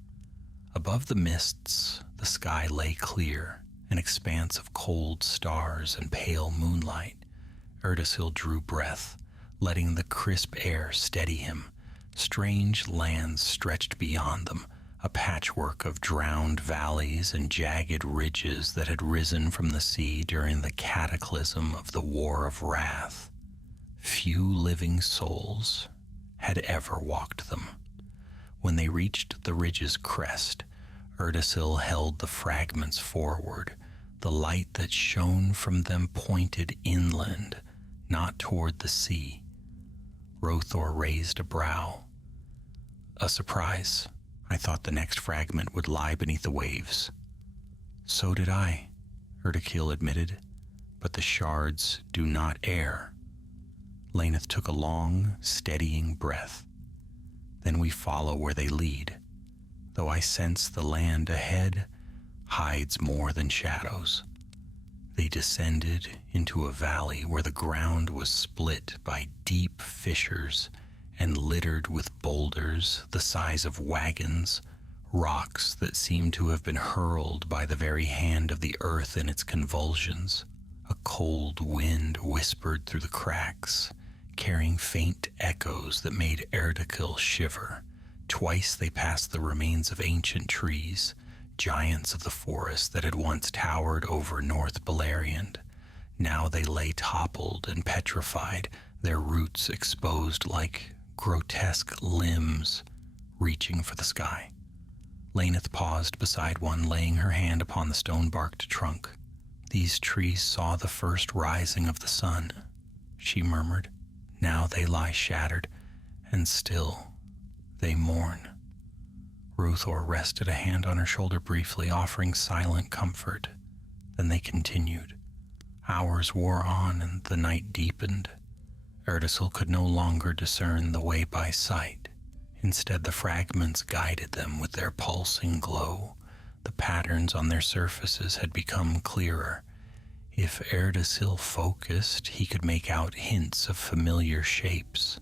Above the mists, the sky lay clear, an expanse of cold stars and pale moonlight. Erdasil drew breath, letting the crisp air steady him. Strange lands stretched beyond them, a patchwork of drowned valleys and jagged ridges that had risen from the sea during the cataclysm of the War of Wrath. Few living souls had ever walked them. When they reached the ridge's crest, Erdasil held the fragments forward. The light that shone from them pointed inland, not toward the sea. Rothor raised a brow. A surprise. I thought the next fragment would lie beneath the waves. So did I, Erdasil admitted, but the shards do not err. Laneth took a long, steadying breath. Then we follow where they lead, though I sense the land ahead hides more than shadows. They descended into a valley where the ground was split by deep fissures and littered with boulders the size of wagons, rocks that seemed to have been hurled by the very hand of the earth in its convulsions. A cold wind whispered through the cracks, carrying faint echoes that made Erdasil shiver. Twice they passed the remains of ancient trees, giants of the forest that had once towered over North Beleriand. Now they lay toppled and petrified, their roots exposed like grotesque limbs reaching for the sky. Laneth paused beside one, laying her hand upon the stone-barked trunk. "These trees saw the first rising of the sun," she murmured. "Now they lie shattered, and still they mourn." Rothor rested a hand on her shoulder briefly, offering silent comfort. Then they continued. Hours wore on, and the night deepened. Erdasil could no longer discern the way by sight. Instead, the fragments guided them with their pulsing glow. The patterns on their surfaces had become clearer. If Erdasil focused, he could make out hints of familiar shapes.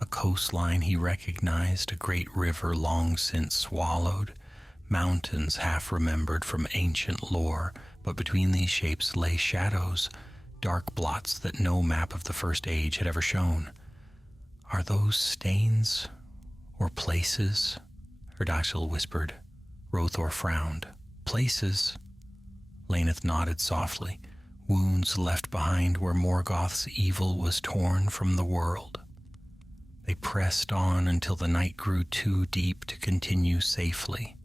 A coastline he recognized, a great river long since swallowed, mountains half remembered from ancient lore, but between these shapes lay shadows, dark blots that no map of the First Age had ever shown. "Are those stains or places?" Erdasil whispered. Rothor frowned. "Places?" Laneth nodded softly. "Wounds left behind where Morgoth's evil was torn from the world." They pressed on until the night grew too deep to continue safely.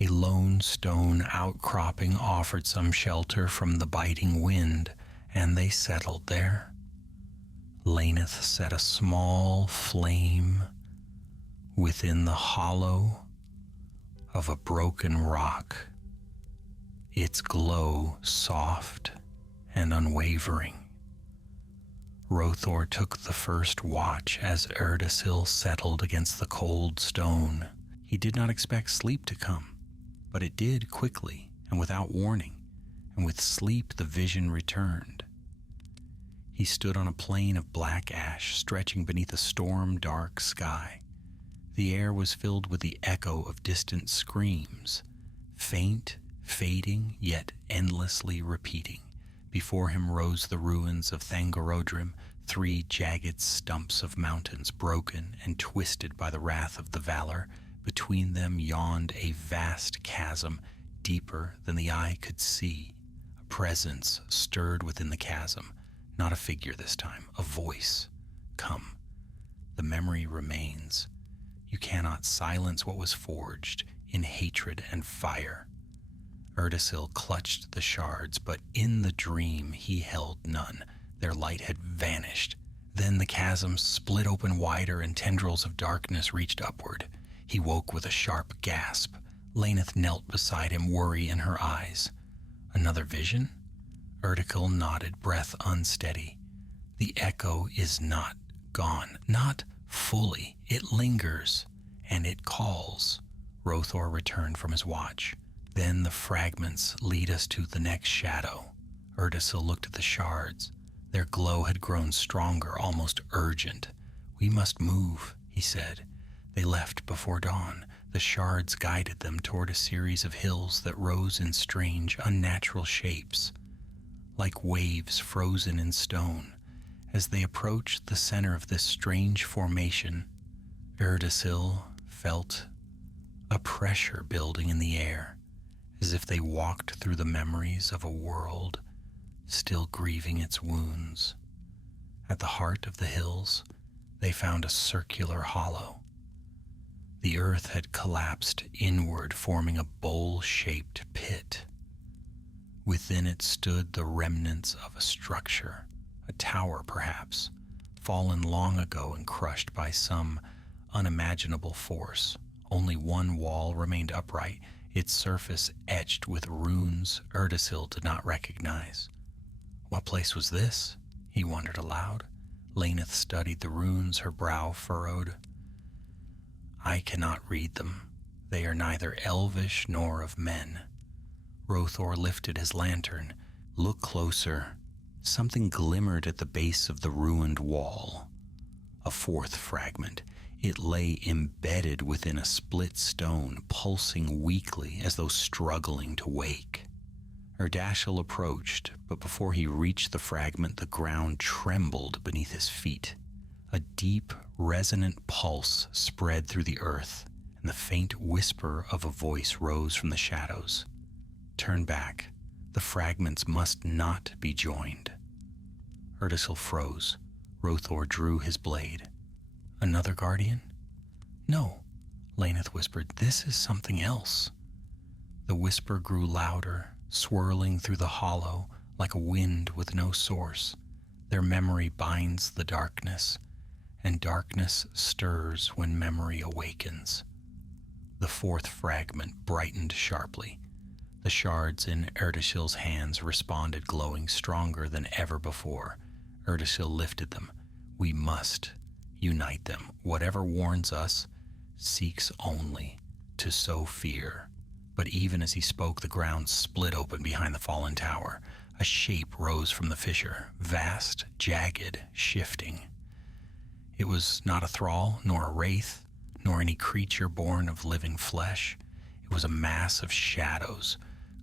A lone stone outcropping offered some shelter from the biting wind, and they settled there. Laneth set a small flame within the hollow of a broken rock, its glow soft and unwavering. Rothor took the first watch as Erdasil settled against the cold stone. He did not expect sleep to come, but it did quickly and without warning, and with sleep the vision returned. He stood on a plain of black ash stretching beneath a storm-dark sky. The air was filled with the echo of distant screams, faint, fading, yet endlessly repeating. Before him rose the ruins of Thangorodrim, 3 jagged stumps of mountains broken and twisted by the wrath of the Valor. Between them yawned a vast chasm, deeper than the eye could see. A presence stirred within the chasm, not a figure this time, a voice. "Come. The memory remains. You cannot silence what was forged in hatred and fire." Erdasil clutched the shards, but in the dream he held none. Their light had vanished. Then the chasm split open wider and tendrils of darkness reached upward. He woke with a sharp gasp. Laneth knelt beside him, worry in her eyes. "Another vision?" Erdasil nodded, breath unsteady. "The echo is not gone. Not fully. It lingers, and it calls." Rothor returned from his watch. "Then the fragments lead us to the next shadow." Erdasil looked at the shards. Their glow had grown stronger, almost urgent. "We must move," he said. They left before dawn. The shards guided them toward a series of hills that rose in strange, unnatural shapes, like waves frozen in stone. As they approached the center of this strange formation, Erdasil felt a pressure building in the air, as if they walked through the memories of a world still grieving its wounds. At the heart of the hills, they found a circular hollow. The earth had collapsed inward, forming a bowl-shaped pit. Within it stood the remnants of a structure, a tower perhaps, fallen long ago and crushed by some unimaginable force. Only one wall remained upright, its surface etched with runes Erdasil did not recognize. What place was this? He wondered aloud. Laneth studied the runes, her brow furrowed. "I cannot read them. They are neither elvish nor of men." Rothor lifted his lantern. "Look closer." Something glimmered at the base of the ruined wall. A 4th fragment. It lay embedded within a split stone, pulsing weakly as though struggling to wake. Erdasil approached, but before he reached the fragment, the ground trembled beneath his feet. A deep, resonant pulse spread through the earth, and the faint whisper of a voice rose from the shadows. "Turn back. The fragments must not be joined." Erdasil froze. Rothor drew his blade. Another guardian? No, Laneth whispered. This is something else. The whisper grew louder, swirling through the hollow like a wind with no source. Their memory binds the darkness, and darkness stirs when memory awakens. The fourth fragment brightened sharply. The shards in Erdashil's hands responded, glowing stronger than ever before. Erdashil lifted them. We must unite them. Whatever warns us seeks only to sow fear. But even as he spoke, the ground split open behind the fallen tower. A shape rose from the fissure, vast, jagged, shifting. It was not a thrall, nor a wraith, nor any creature born of living flesh. It was a mass of shadows,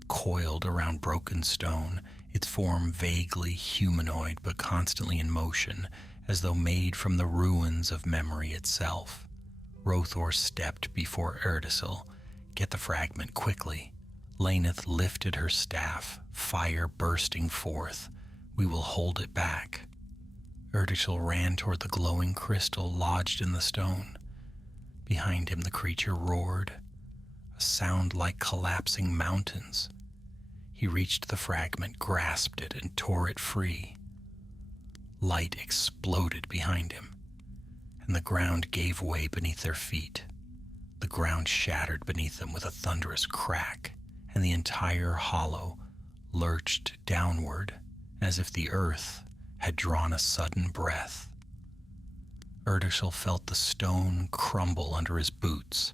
coiled around broken stone, its form vaguely humanoid but constantly in motion, as though made from the ruins of memory itself. Rothor stepped before Erdashil. Get the fragment, quickly. Laneth lifted her staff, fire bursting forth. We will hold it back. Erdashil ran toward the glowing crystal lodged in the stone. Behind him the creature roared, a sound like collapsing mountains. He reached the fragment, grasped it, and tore it free. Light exploded behind him, and the ground gave way beneath their feet. The ground shattered beneath them with a thunderous crack, and the entire hollow lurched downward as if the earth had drawn a sudden breath. Erdashil felt the stone crumble under his boots.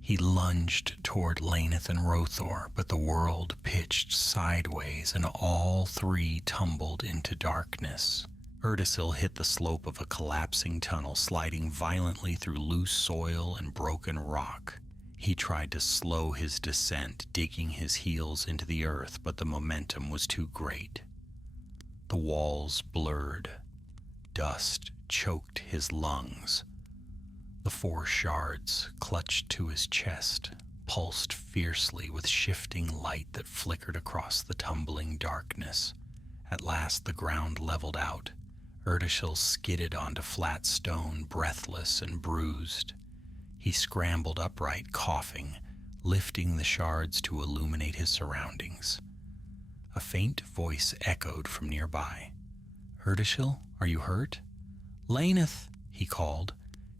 He lunged toward Laneth and Rothor, but the world pitched sideways and all three tumbled into darkness. Erdashil hit the slope of a collapsing tunnel, sliding violently through loose soil and broken rock. He tried to slow his descent, digging his heels into the earth, but the momentum was too great. The walls blurred. Dust choked his lungs. The four shards clutched to his chest, pulsed fiercely with shifting light that flickered across the tumbling darkness. At last the ground leveled out. Erdashil skidded onto flat stone, breathless and bruised. He scrambled upright, coughing, lifting the shards to illuminate his surroundings. A faint voice echoed from nearby. Erdashil, are you hurt? Laneth, he called.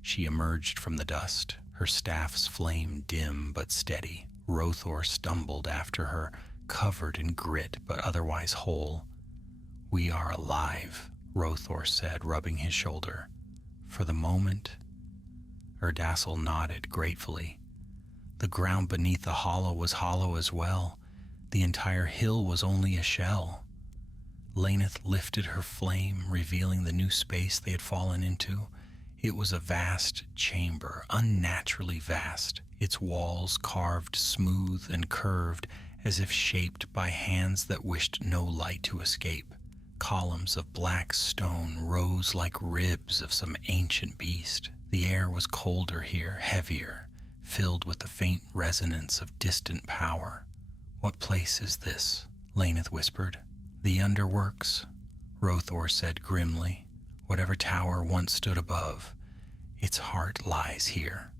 She emerged from the dust, her staff's flame dim but steady. Rothor stumbled after her, covered in grit but otherwise whole. We are alive, Rothor said, rubbing his shoulder. For the moment, Erdashil nodded gratefully. The ground beneath the hollow was hollow as well. The entire hill was only a shell. Laneth lifted her flame, revealing the new space they had fallen into. It was a vast chamber, unnaturally vast, its walls carved smooth and curved as if shaped by hands that wished no light to escape. Columns of black stone rose like ribs of some ancient beast. The air was colder here, heavier, filled with the faint resonance of distant power. What place is this? Laneth whispered. The underworks, Rothor said grimly. Whatever tower once stood above, its heart lies here.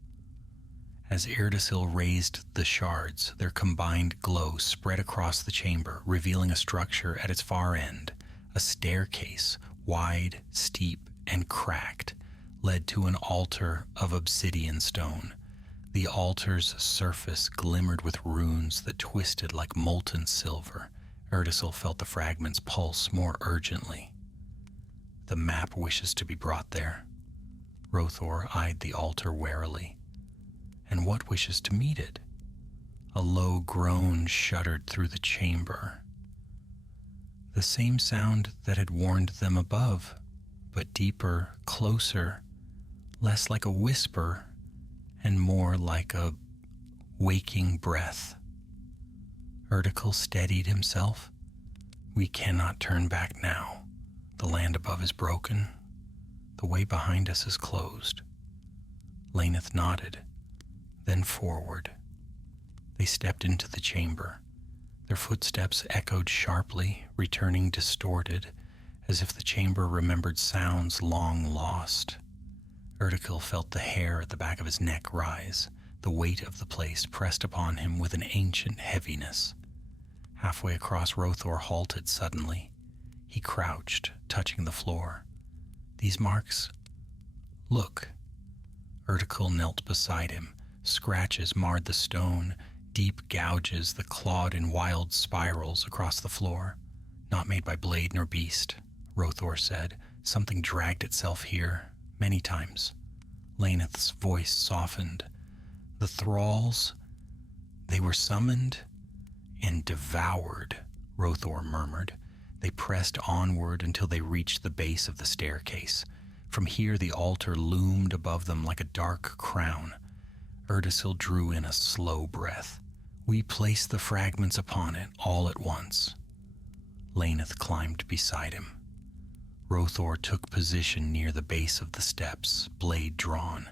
As Erdashil raised the shards, their combined glow spread across the chamber, revealing a structure at its far end. A staircase, wide, steep, and cracked, led to an altar of obsidian stone. The altar's surface glimmered with runes that twisted like molten silver. Erdashil felt the fragments pulse more urgently. The map wishes to be brought there. Rothor eyed the altar warily. And what wishes to meet it? A low groan shuddered through the chamber. The same sound that had warned them above, but deeper, closer, less like a whisper and more like a waking breath. Erdashil steadied himself. We cannot turn back now. The land above is broken. The way behind us is closed. Laneth nodded, then forward. They stepped into the chamber. Their footsteps echoed sharply, returning distorted, as if the chamber remembered sounds long lost. Erdikil felt the hair at the back of his neck rise. The weight of the place pressed upon him with an ancient heaviness. Halfway across, Rothor halted suddenly. He crouched, touching the floor. These marks? Look. Erdikil knelt beside him. Scratches marred the stone, deep gouges that clawed in wild spirals across the floor. Not made by blade nor beast, Rothor said. Something dragged itself here, many times. Laneth's voice softened. The thralls, they were summoned and devoured, Rothor murmured. They pressed onward until they reached the base of the staircase. From here the altar loomed above them like a dark crown. Erdasil drew in a slow breath. We placed the fragments upon it all at once. Laneth climbed beside him. Rothor took position near the base of the steps, blade drawn.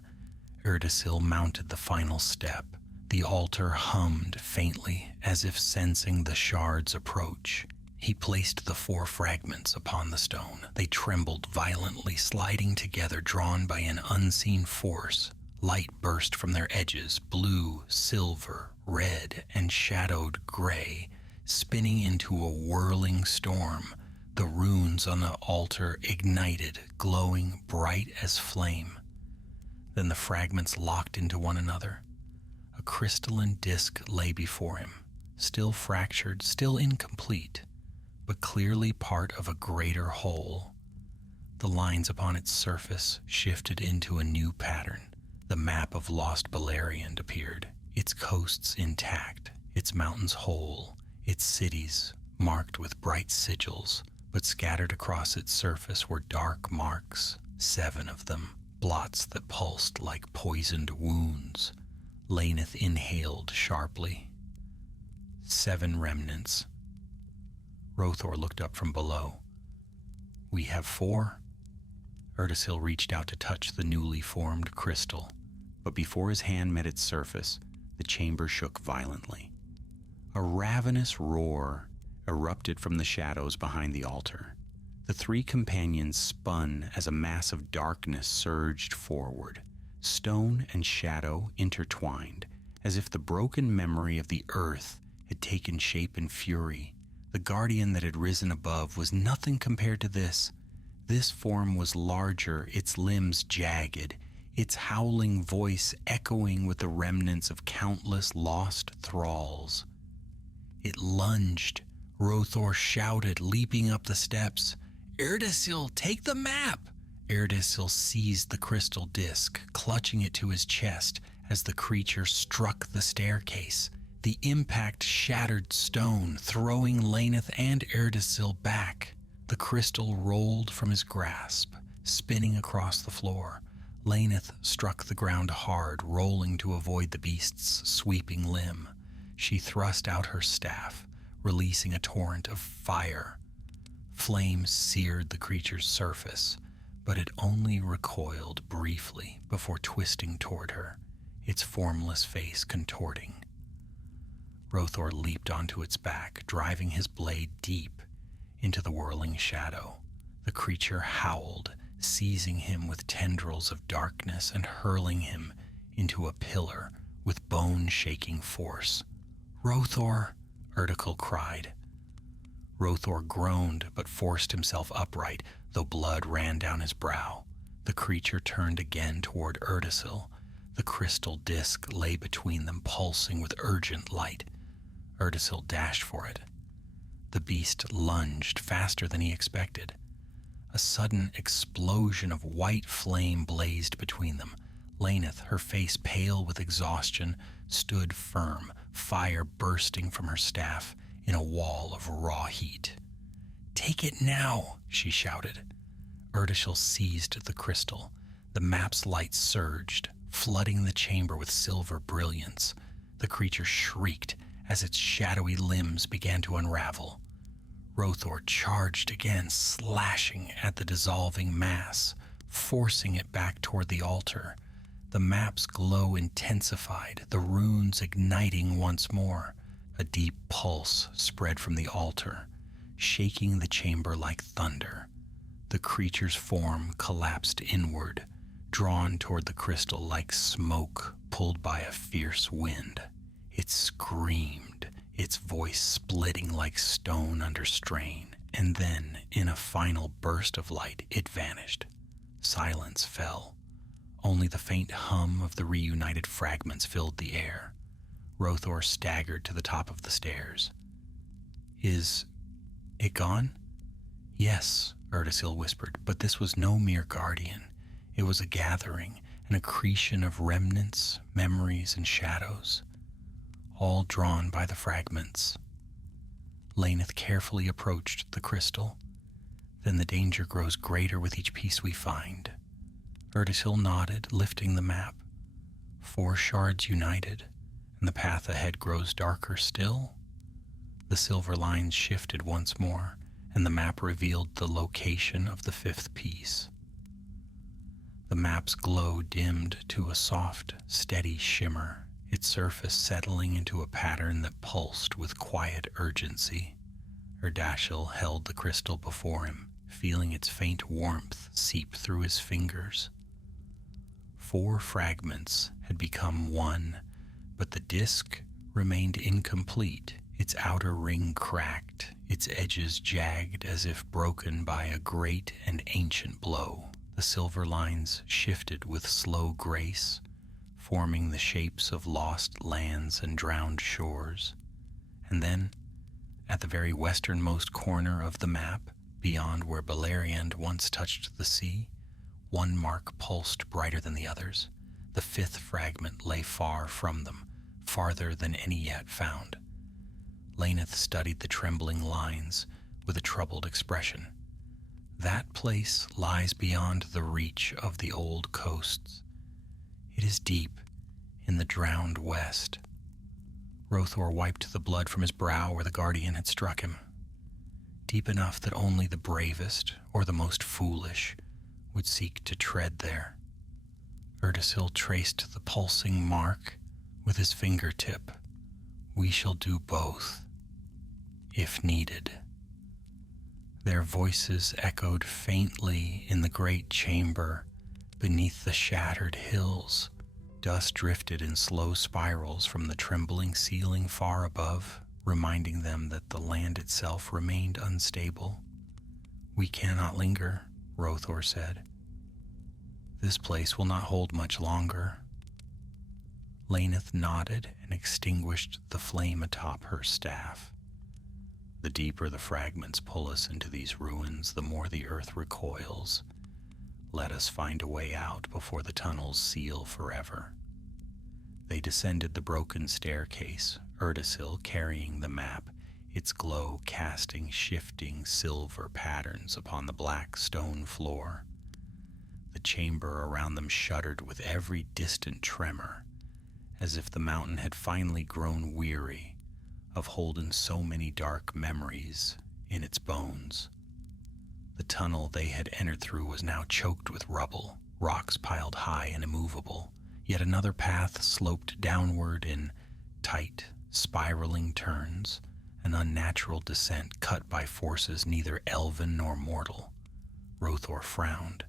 Erdasil mounted the final step. The altar hummed faintly, as if sensing the shard's approach. He placed the 4 fragments upon the stone. They trembled violently, sliding together, drawn by an unseen force. Light burst from their edges, blue, silver, red, and shadowed gray, spinning into a whirling storm. The runes on the altar ignited, glowing bright as flame. Then the fragments locked into one another. A crystalline disk lay before him, still fractured, still incomplete, but clearly part of a greater whole. The lines upon its surface shifted into a new pattern. The map of lost Beleriand appeared, its coasts intact, its mountains whole, its cities marked with bright sigils, but scattered across its surface were dark marks, 7 of them, blots that pulsed like poisoned wounds. Laneth inhaled sharply. 7 remnants. Rothor looked up from below. We have 4? Erdasil reached out to touch the newly formed crystal, but before his hand met its surface, the chamber shook violently. A ravenous roar erupted from the shadows behind the altar. The 3 companions spun as a mass of darkness surged forward. Stone and shadow intertwined, as if the broken memory of the earth had taken shape in fury. The guardian that had risen above was nothing compared to this. This form was larger, its limbs jagged, its howling voice echoing with the remnants of countless lost thralls. It lunged. Rothor shouted, leaping up the steps. Erdasil, take the map! Erdasil seized the crystal disc, clutching it to his chest as the creature struck the staircase. The impact shattered stone, throwing Laneth and Erdasil back. The crystal rolled from his grasp, spinning across the floor. Laneth struck the ground hard, rolling to avoid the beast's sweeping limb. She thrust out her staff, releasing a torrent of fire. Flames seared the creature's surface, but it only recoiled briefly before twisting toward her, its formless face contorting. Rothor leaped onto its back, driving his blade deep into the whirling shadow. The creature howled, seizing him with tendrils of darkness and hurling him into a pillar with bone-shaking force. Rothor! Erdikil cried. Rothor groaned but forced himself upright, though blood ran down his brow. The creature turned again toward Erdasil. The crystal disk lay between them, pulsing with urgent light. Erdasil dashed for it. The beast lunged faster than he expected. A sudden explosion of white flame blazed between them. Laneth, her face pale with exhaustion, stood firm, fire bursting from her staff in a wall of raw heat. "Take it now," she shouted. Erdasil seized the crystal. The map's light surged, flooding the chamber with silver brilliance. The creature shrieked as its shadowy limbs began to unravel. Rothor charged again, slashing at the dissolving mass, forcing it back toward the altar. The map's glow intensified, the runes igniting once more. A deep pulse spread from the altar, shaking the chamber like thunder. The creature's form collapsed inward, drawn toward the crystal like smoke pulled by a fierce wind. It screamed, its voice splitting like stone under strain, and then, in a final burst of light, it vanished. Silence fell. Only the faint hum of the reunited fragments filled the air. Rothor staggered to the top of the stairs. "Is it gone?" "Yes," Erdasil whispered, "but this was no mere guardian. It was a gathering, an accretion of remnants, memories, and shadows, all drawn by the fragments." Laneth carefully approached the crystal. "Then the danger grows greater with each piece we find." Erdasil nodded, lifting the map. 4 shards united, and the path ahead grows darker still. The silver lines shifted once more, and the map revealed the location of the 5th piece. The map's glow dimmed to a soft, steady shimmer, its surface settling into a pattern that pulsed with quiet urgency. Erdasil held the crystal before him, feeling its faint warmth seep through his fingers. 4 fragments had become one, but the disk remained incomplete, its outer ring cracked, its edges jagged as if broken by a great and ancient blow. The silver lines shifted with slow grace, forming the shapes of lost lands and drowned shores. And then, at the very westernmost corner of the map, beyond where Beleriand once touched the sea, one mark pulsed brighter than the others. The 5th fragment lay far from them, farther than any yet found. Laneth studied the trembling lines with a troubled expression. That place lies beyond the reach of the old coasts. It is deep in the drowned west. Rothor wiped the blood from his brow where the guardian had struck him. Deep enough that only the bravest or the most foolish would seek to tread there. Erdasil traced the pulsing mark with his fingertip. "We shall do both, if needed." Their voices echoed faintly in the great chamber beneath the shattered hills. Dust drifted in slow spirals from the trembling ceiling far above, reminding them that the land itself remained unstable. "We cannot linger," Rothor said. "This place will not hold much longer." Laneth nodded and extinguished the flame atop her staff. "The deeper the fragments pull us into these ruins, the more the earth recoils. Let us find a way out before the tunnels seal forever." They descended the broken staircase, Erdasil carrying the map, its glow casting shifting silver patterns upon the black stone floor. The chamber around them shuddered with every distant tremor, as if the mountain had finally grown weary of holding so many dark memories in its bones. The tunnel they had entered through was now choked with rubble, rocks piled high and immovable. Yet another path sloped downward in tight, spiraling turns, an unnatural descent cut by forces neither elven nor mortal. Rothor frowned.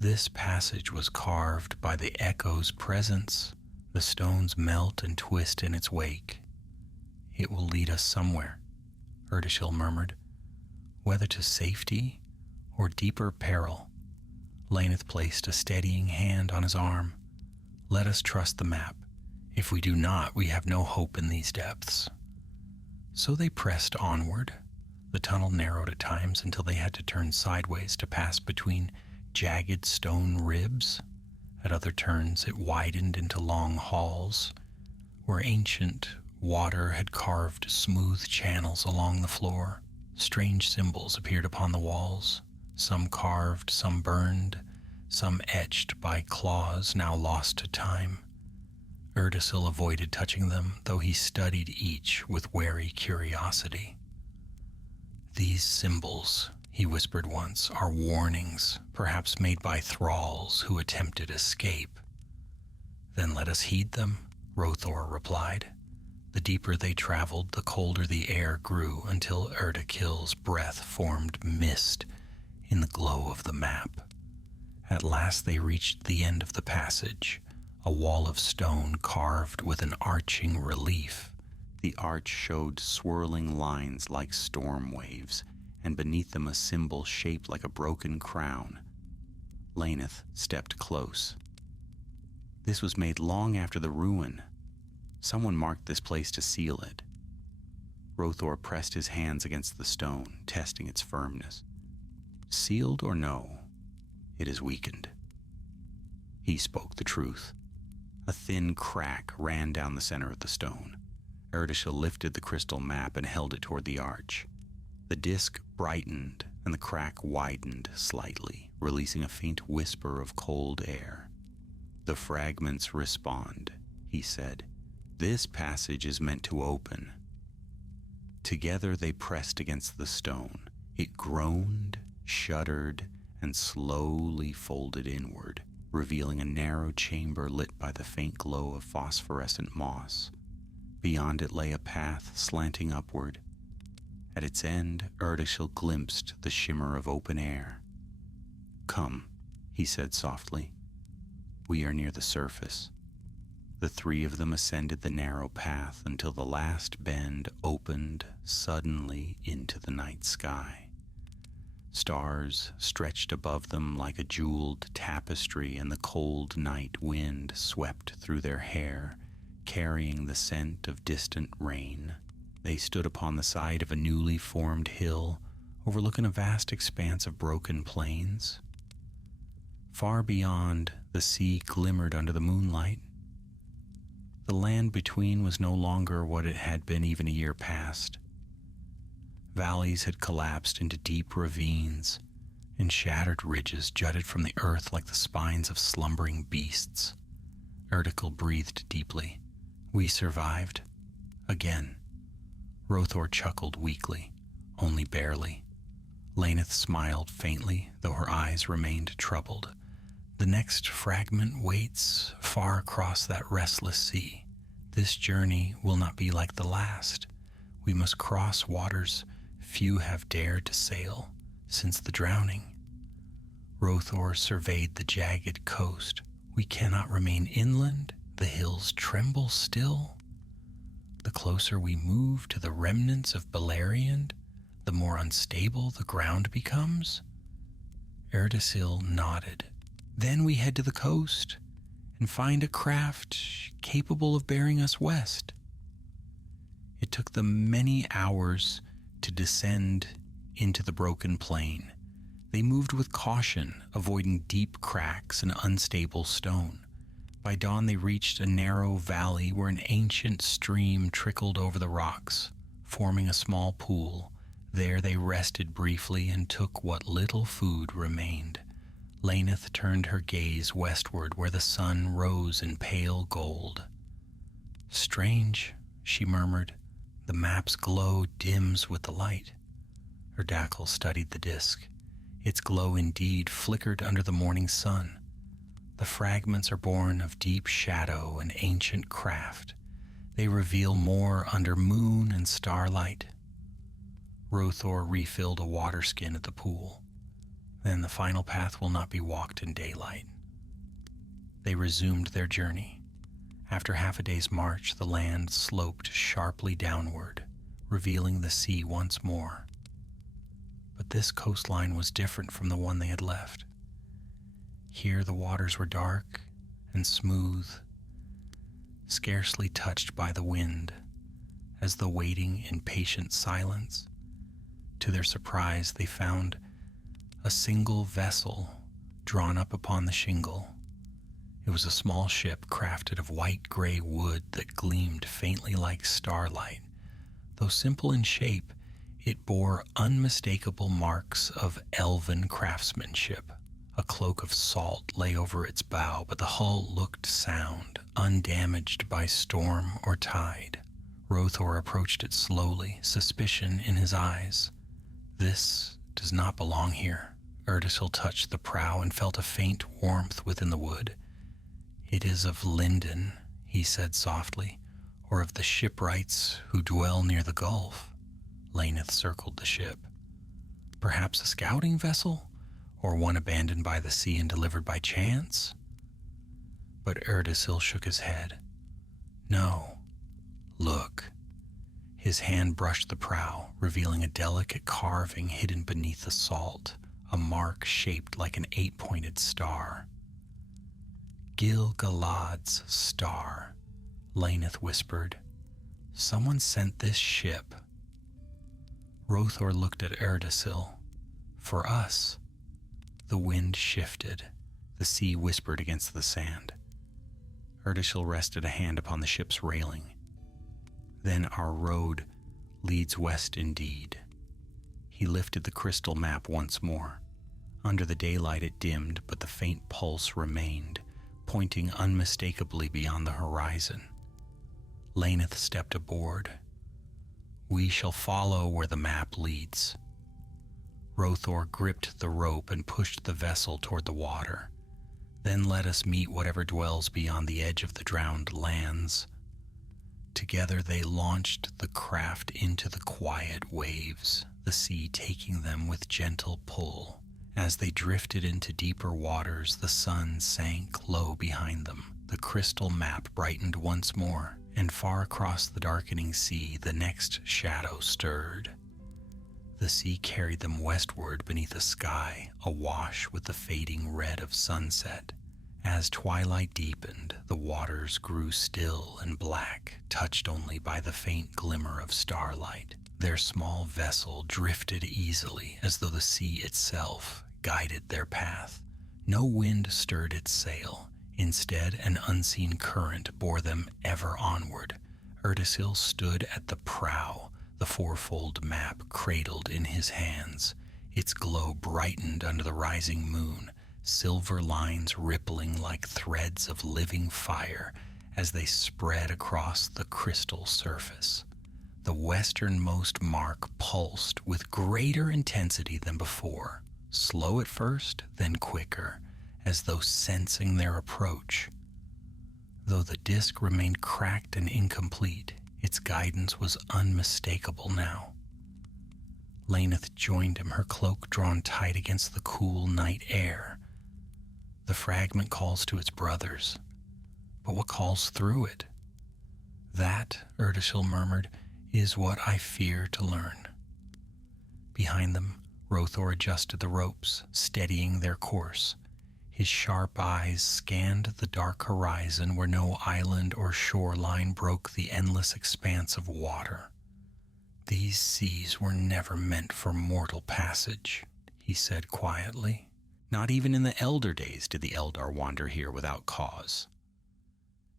This passage was carved by the echo's presence. The stones melt and twist in its wake. "It will lead us somewhere," Erdasil murmured. "Whether to safety or deeper peril." Laneth placed a steadying hand on his arm. "Let us trust the map. If we do not, we have no hope in these depths." So they pressed onward. The tunnel narrowed at times until they had to turn sideways to pass between jagged stone ribs. At other turns, it widened into long halls, where ancient water had carved smooth channels along the floor. Strange symbols appeared upon the walls, some carved, some burned, some etched by claws now lost to time. Erdasil avoided touching them, though he studied each with wary curiosity. "These symbols," he whispered once, "are warnings, perhaps made by thralls who attempted escape." "Then let us heed them," Rothor replied. The deeper they traveled, the colder the air grew until Erdakil's breath formed mist in the glow of the map. At last they reached the end of the passage, a wall of stone carved with an arching relief. The arch showed swirling lines like storm waves, and beneath them a symbol shaped like a broken crown. Laneth stepped close. This was made long after the ruin. Someone marked this place to seal it. Rothor pressed his hands against the stone, testing its firmness. Sealed or no, it is weakened. He spoke the truth. A thin crack ran down the center of the stone. Erdeshil lifted the crystal map and held it toward the arch. The disk brightened and the crack widened slightly, releasing a faint whisper of cold air. The fragments respond, he said. This passage is meant to open. Together they pressed against the stone. It groaned, shuddered, and slowly folded inward, revealing a narrow chamber lit by the faint glow of phosphorescent moss. Beyond it lay a path slanting upward. At its end, Erdeshil glimpsed the shimmer of open air. Come, he said softly. We are near the surface. The three of them ascended the narrow path until the last bend opened suddenly into the night sky. Stars stretched above them like a jeweled tapestry, and the cold night wind swept through their hair, carrying the scent of distant rain. They stood upon the side of a newly formed hill, overlooking a vast expanse of broken plains. Far beyond, the sea glimmered under the moonlight. The land between was no longer what it had been even a year past. Valleys had collapsed into deep ravines, and shattered ridges jutted from the earth like the spines of slumbering beasts. Erdeshil breathed deeply. We survived. Again. Rothor chuckled weakly, only barely. Laneth smiled faintly, though her eyes remained troubled. The next fragment waits far across that restless sea. This journey will not be like the last. We must cross waters few have dared to sail since the drowning. Rothor surveyed the jagged coast. We cannot remain inland. The hills tremble still. The closer we move to the remnants of Beleriand, the more unstable the ground becomes. Erdeshil nodded. Then we head to the coast and find a craft capable of bearing us west. It took them many hours to descend into the broken plain. They moved with caution, avoiding deep cracks and unstable stone. By dawn they reached a narrow valley where an ancient stream trickled over the rocks, forming a small pool. There they rested briefly and took what little food remained. Laneth turned her gaze westward where the sun rose in pale gold. Strange, she murmured. The map's glow dims with the light. Erdeshil studied the disk. Its glow indeed flickered under the morning sun. The fragments are born of deep shadow and ancient craft. They reveal more under moon and starlight. Rothor refilled a water skin at the pool. Then the final path will not be walked in daylight. They resumed their journey. After half a day's march, the land sloped sharply downward, revealing the sea once more. But this coastline was different from the one they had left. Here the waters were dark and smooth, scarcely touched by the wind, as though waiting in patient silence. To their surprise, they found a single vessel drawn up upon the shingle. It was a small ship crafted of white-gray wood that gleamed faintly like starlight. Though simple in shape, it bore unmistakable marks of elven craftsmanship. A cloak of salt lay over its bow, but the hull looked sound, undamaged by storm or tide. Rothor approached it slowly, suspicion in his eyes. This does not belong here. Erdeshil touched the prow and felt a faint warmth within the wood. It is of Linden, he said softly, or of the shipwrights who dwell near the gulf. Laneth circled the ship. Perhaps a scouting vessel? or one abandoned by the sea and delivered by chance? But Erdasil shook his head. No. Look. His hand brushed the prow, revealing a delicate carving hidden beneath the salt, a mark shaped like an 8-pointed star. Gil-galad's star, Laneth whispered. Someone sent this ship. Rothor looked at Erdasil. For us. The wind shifted. The sea whispered against the sand. Erdasil rested a hand upon the ship's railing. Then our road leads west indeed. He lifted the crystal map once more. Under the daylight it dimmed, but the faint pulse remained, pointing unmistakably beyond the horizon. Laneth stepped aboard. We shall follow where the map leads. Rothor gripped the rope and pushed the vessel toward the water. Then let us meet whatever dwells beyond the edge of the drowned lands. Together they launched the craft into the quiet waves, the sea taking them with gentle pull. As they drifted into deeper waters, the sun sank low behind them. The crystal map brightened once more, and far across the darkening sea, the next shadow stirred. The sea carried them westward beneath a sky awash with the fading red of sunset. As twilight deepened, the waters grew still and black, touched only by the faint glimmer of starlight. Their small vessel drifted easily, as though the sea itself guided their path. No wind stirred its sail. Instead, an unseen current bore them ever onward. Erdasil stood at the prow, the fourfold map cradled in his hands. Its glow brightened under the rising moon, silver lines rippling like threads of living fire as they spread across the crystal surface. The westernmost mark pulsed with greater intensity than before, slow at first, then quicker, as though sensing their approach. Though the disk remained cracked and incomplete, its guidance was unmistakable now. Laneth joined him, her cloak drawn tight against the cool night air. The fragment calls to its brothers, but what calls through it? That, Erdasil murmured, is what I fear to learn. Behind them, Rothor adjusted the ropes, steadying their course. His sharp eyes scanned the dark horizon where no island or shoreline broke the endless expanse of water. These seas were never meant for mortal passage, he said quietly. Not even in the elder days did the Eldar wander here without cause.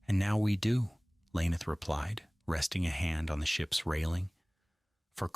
And now we do, Laneth replied, resting a hand on the ship's railing. For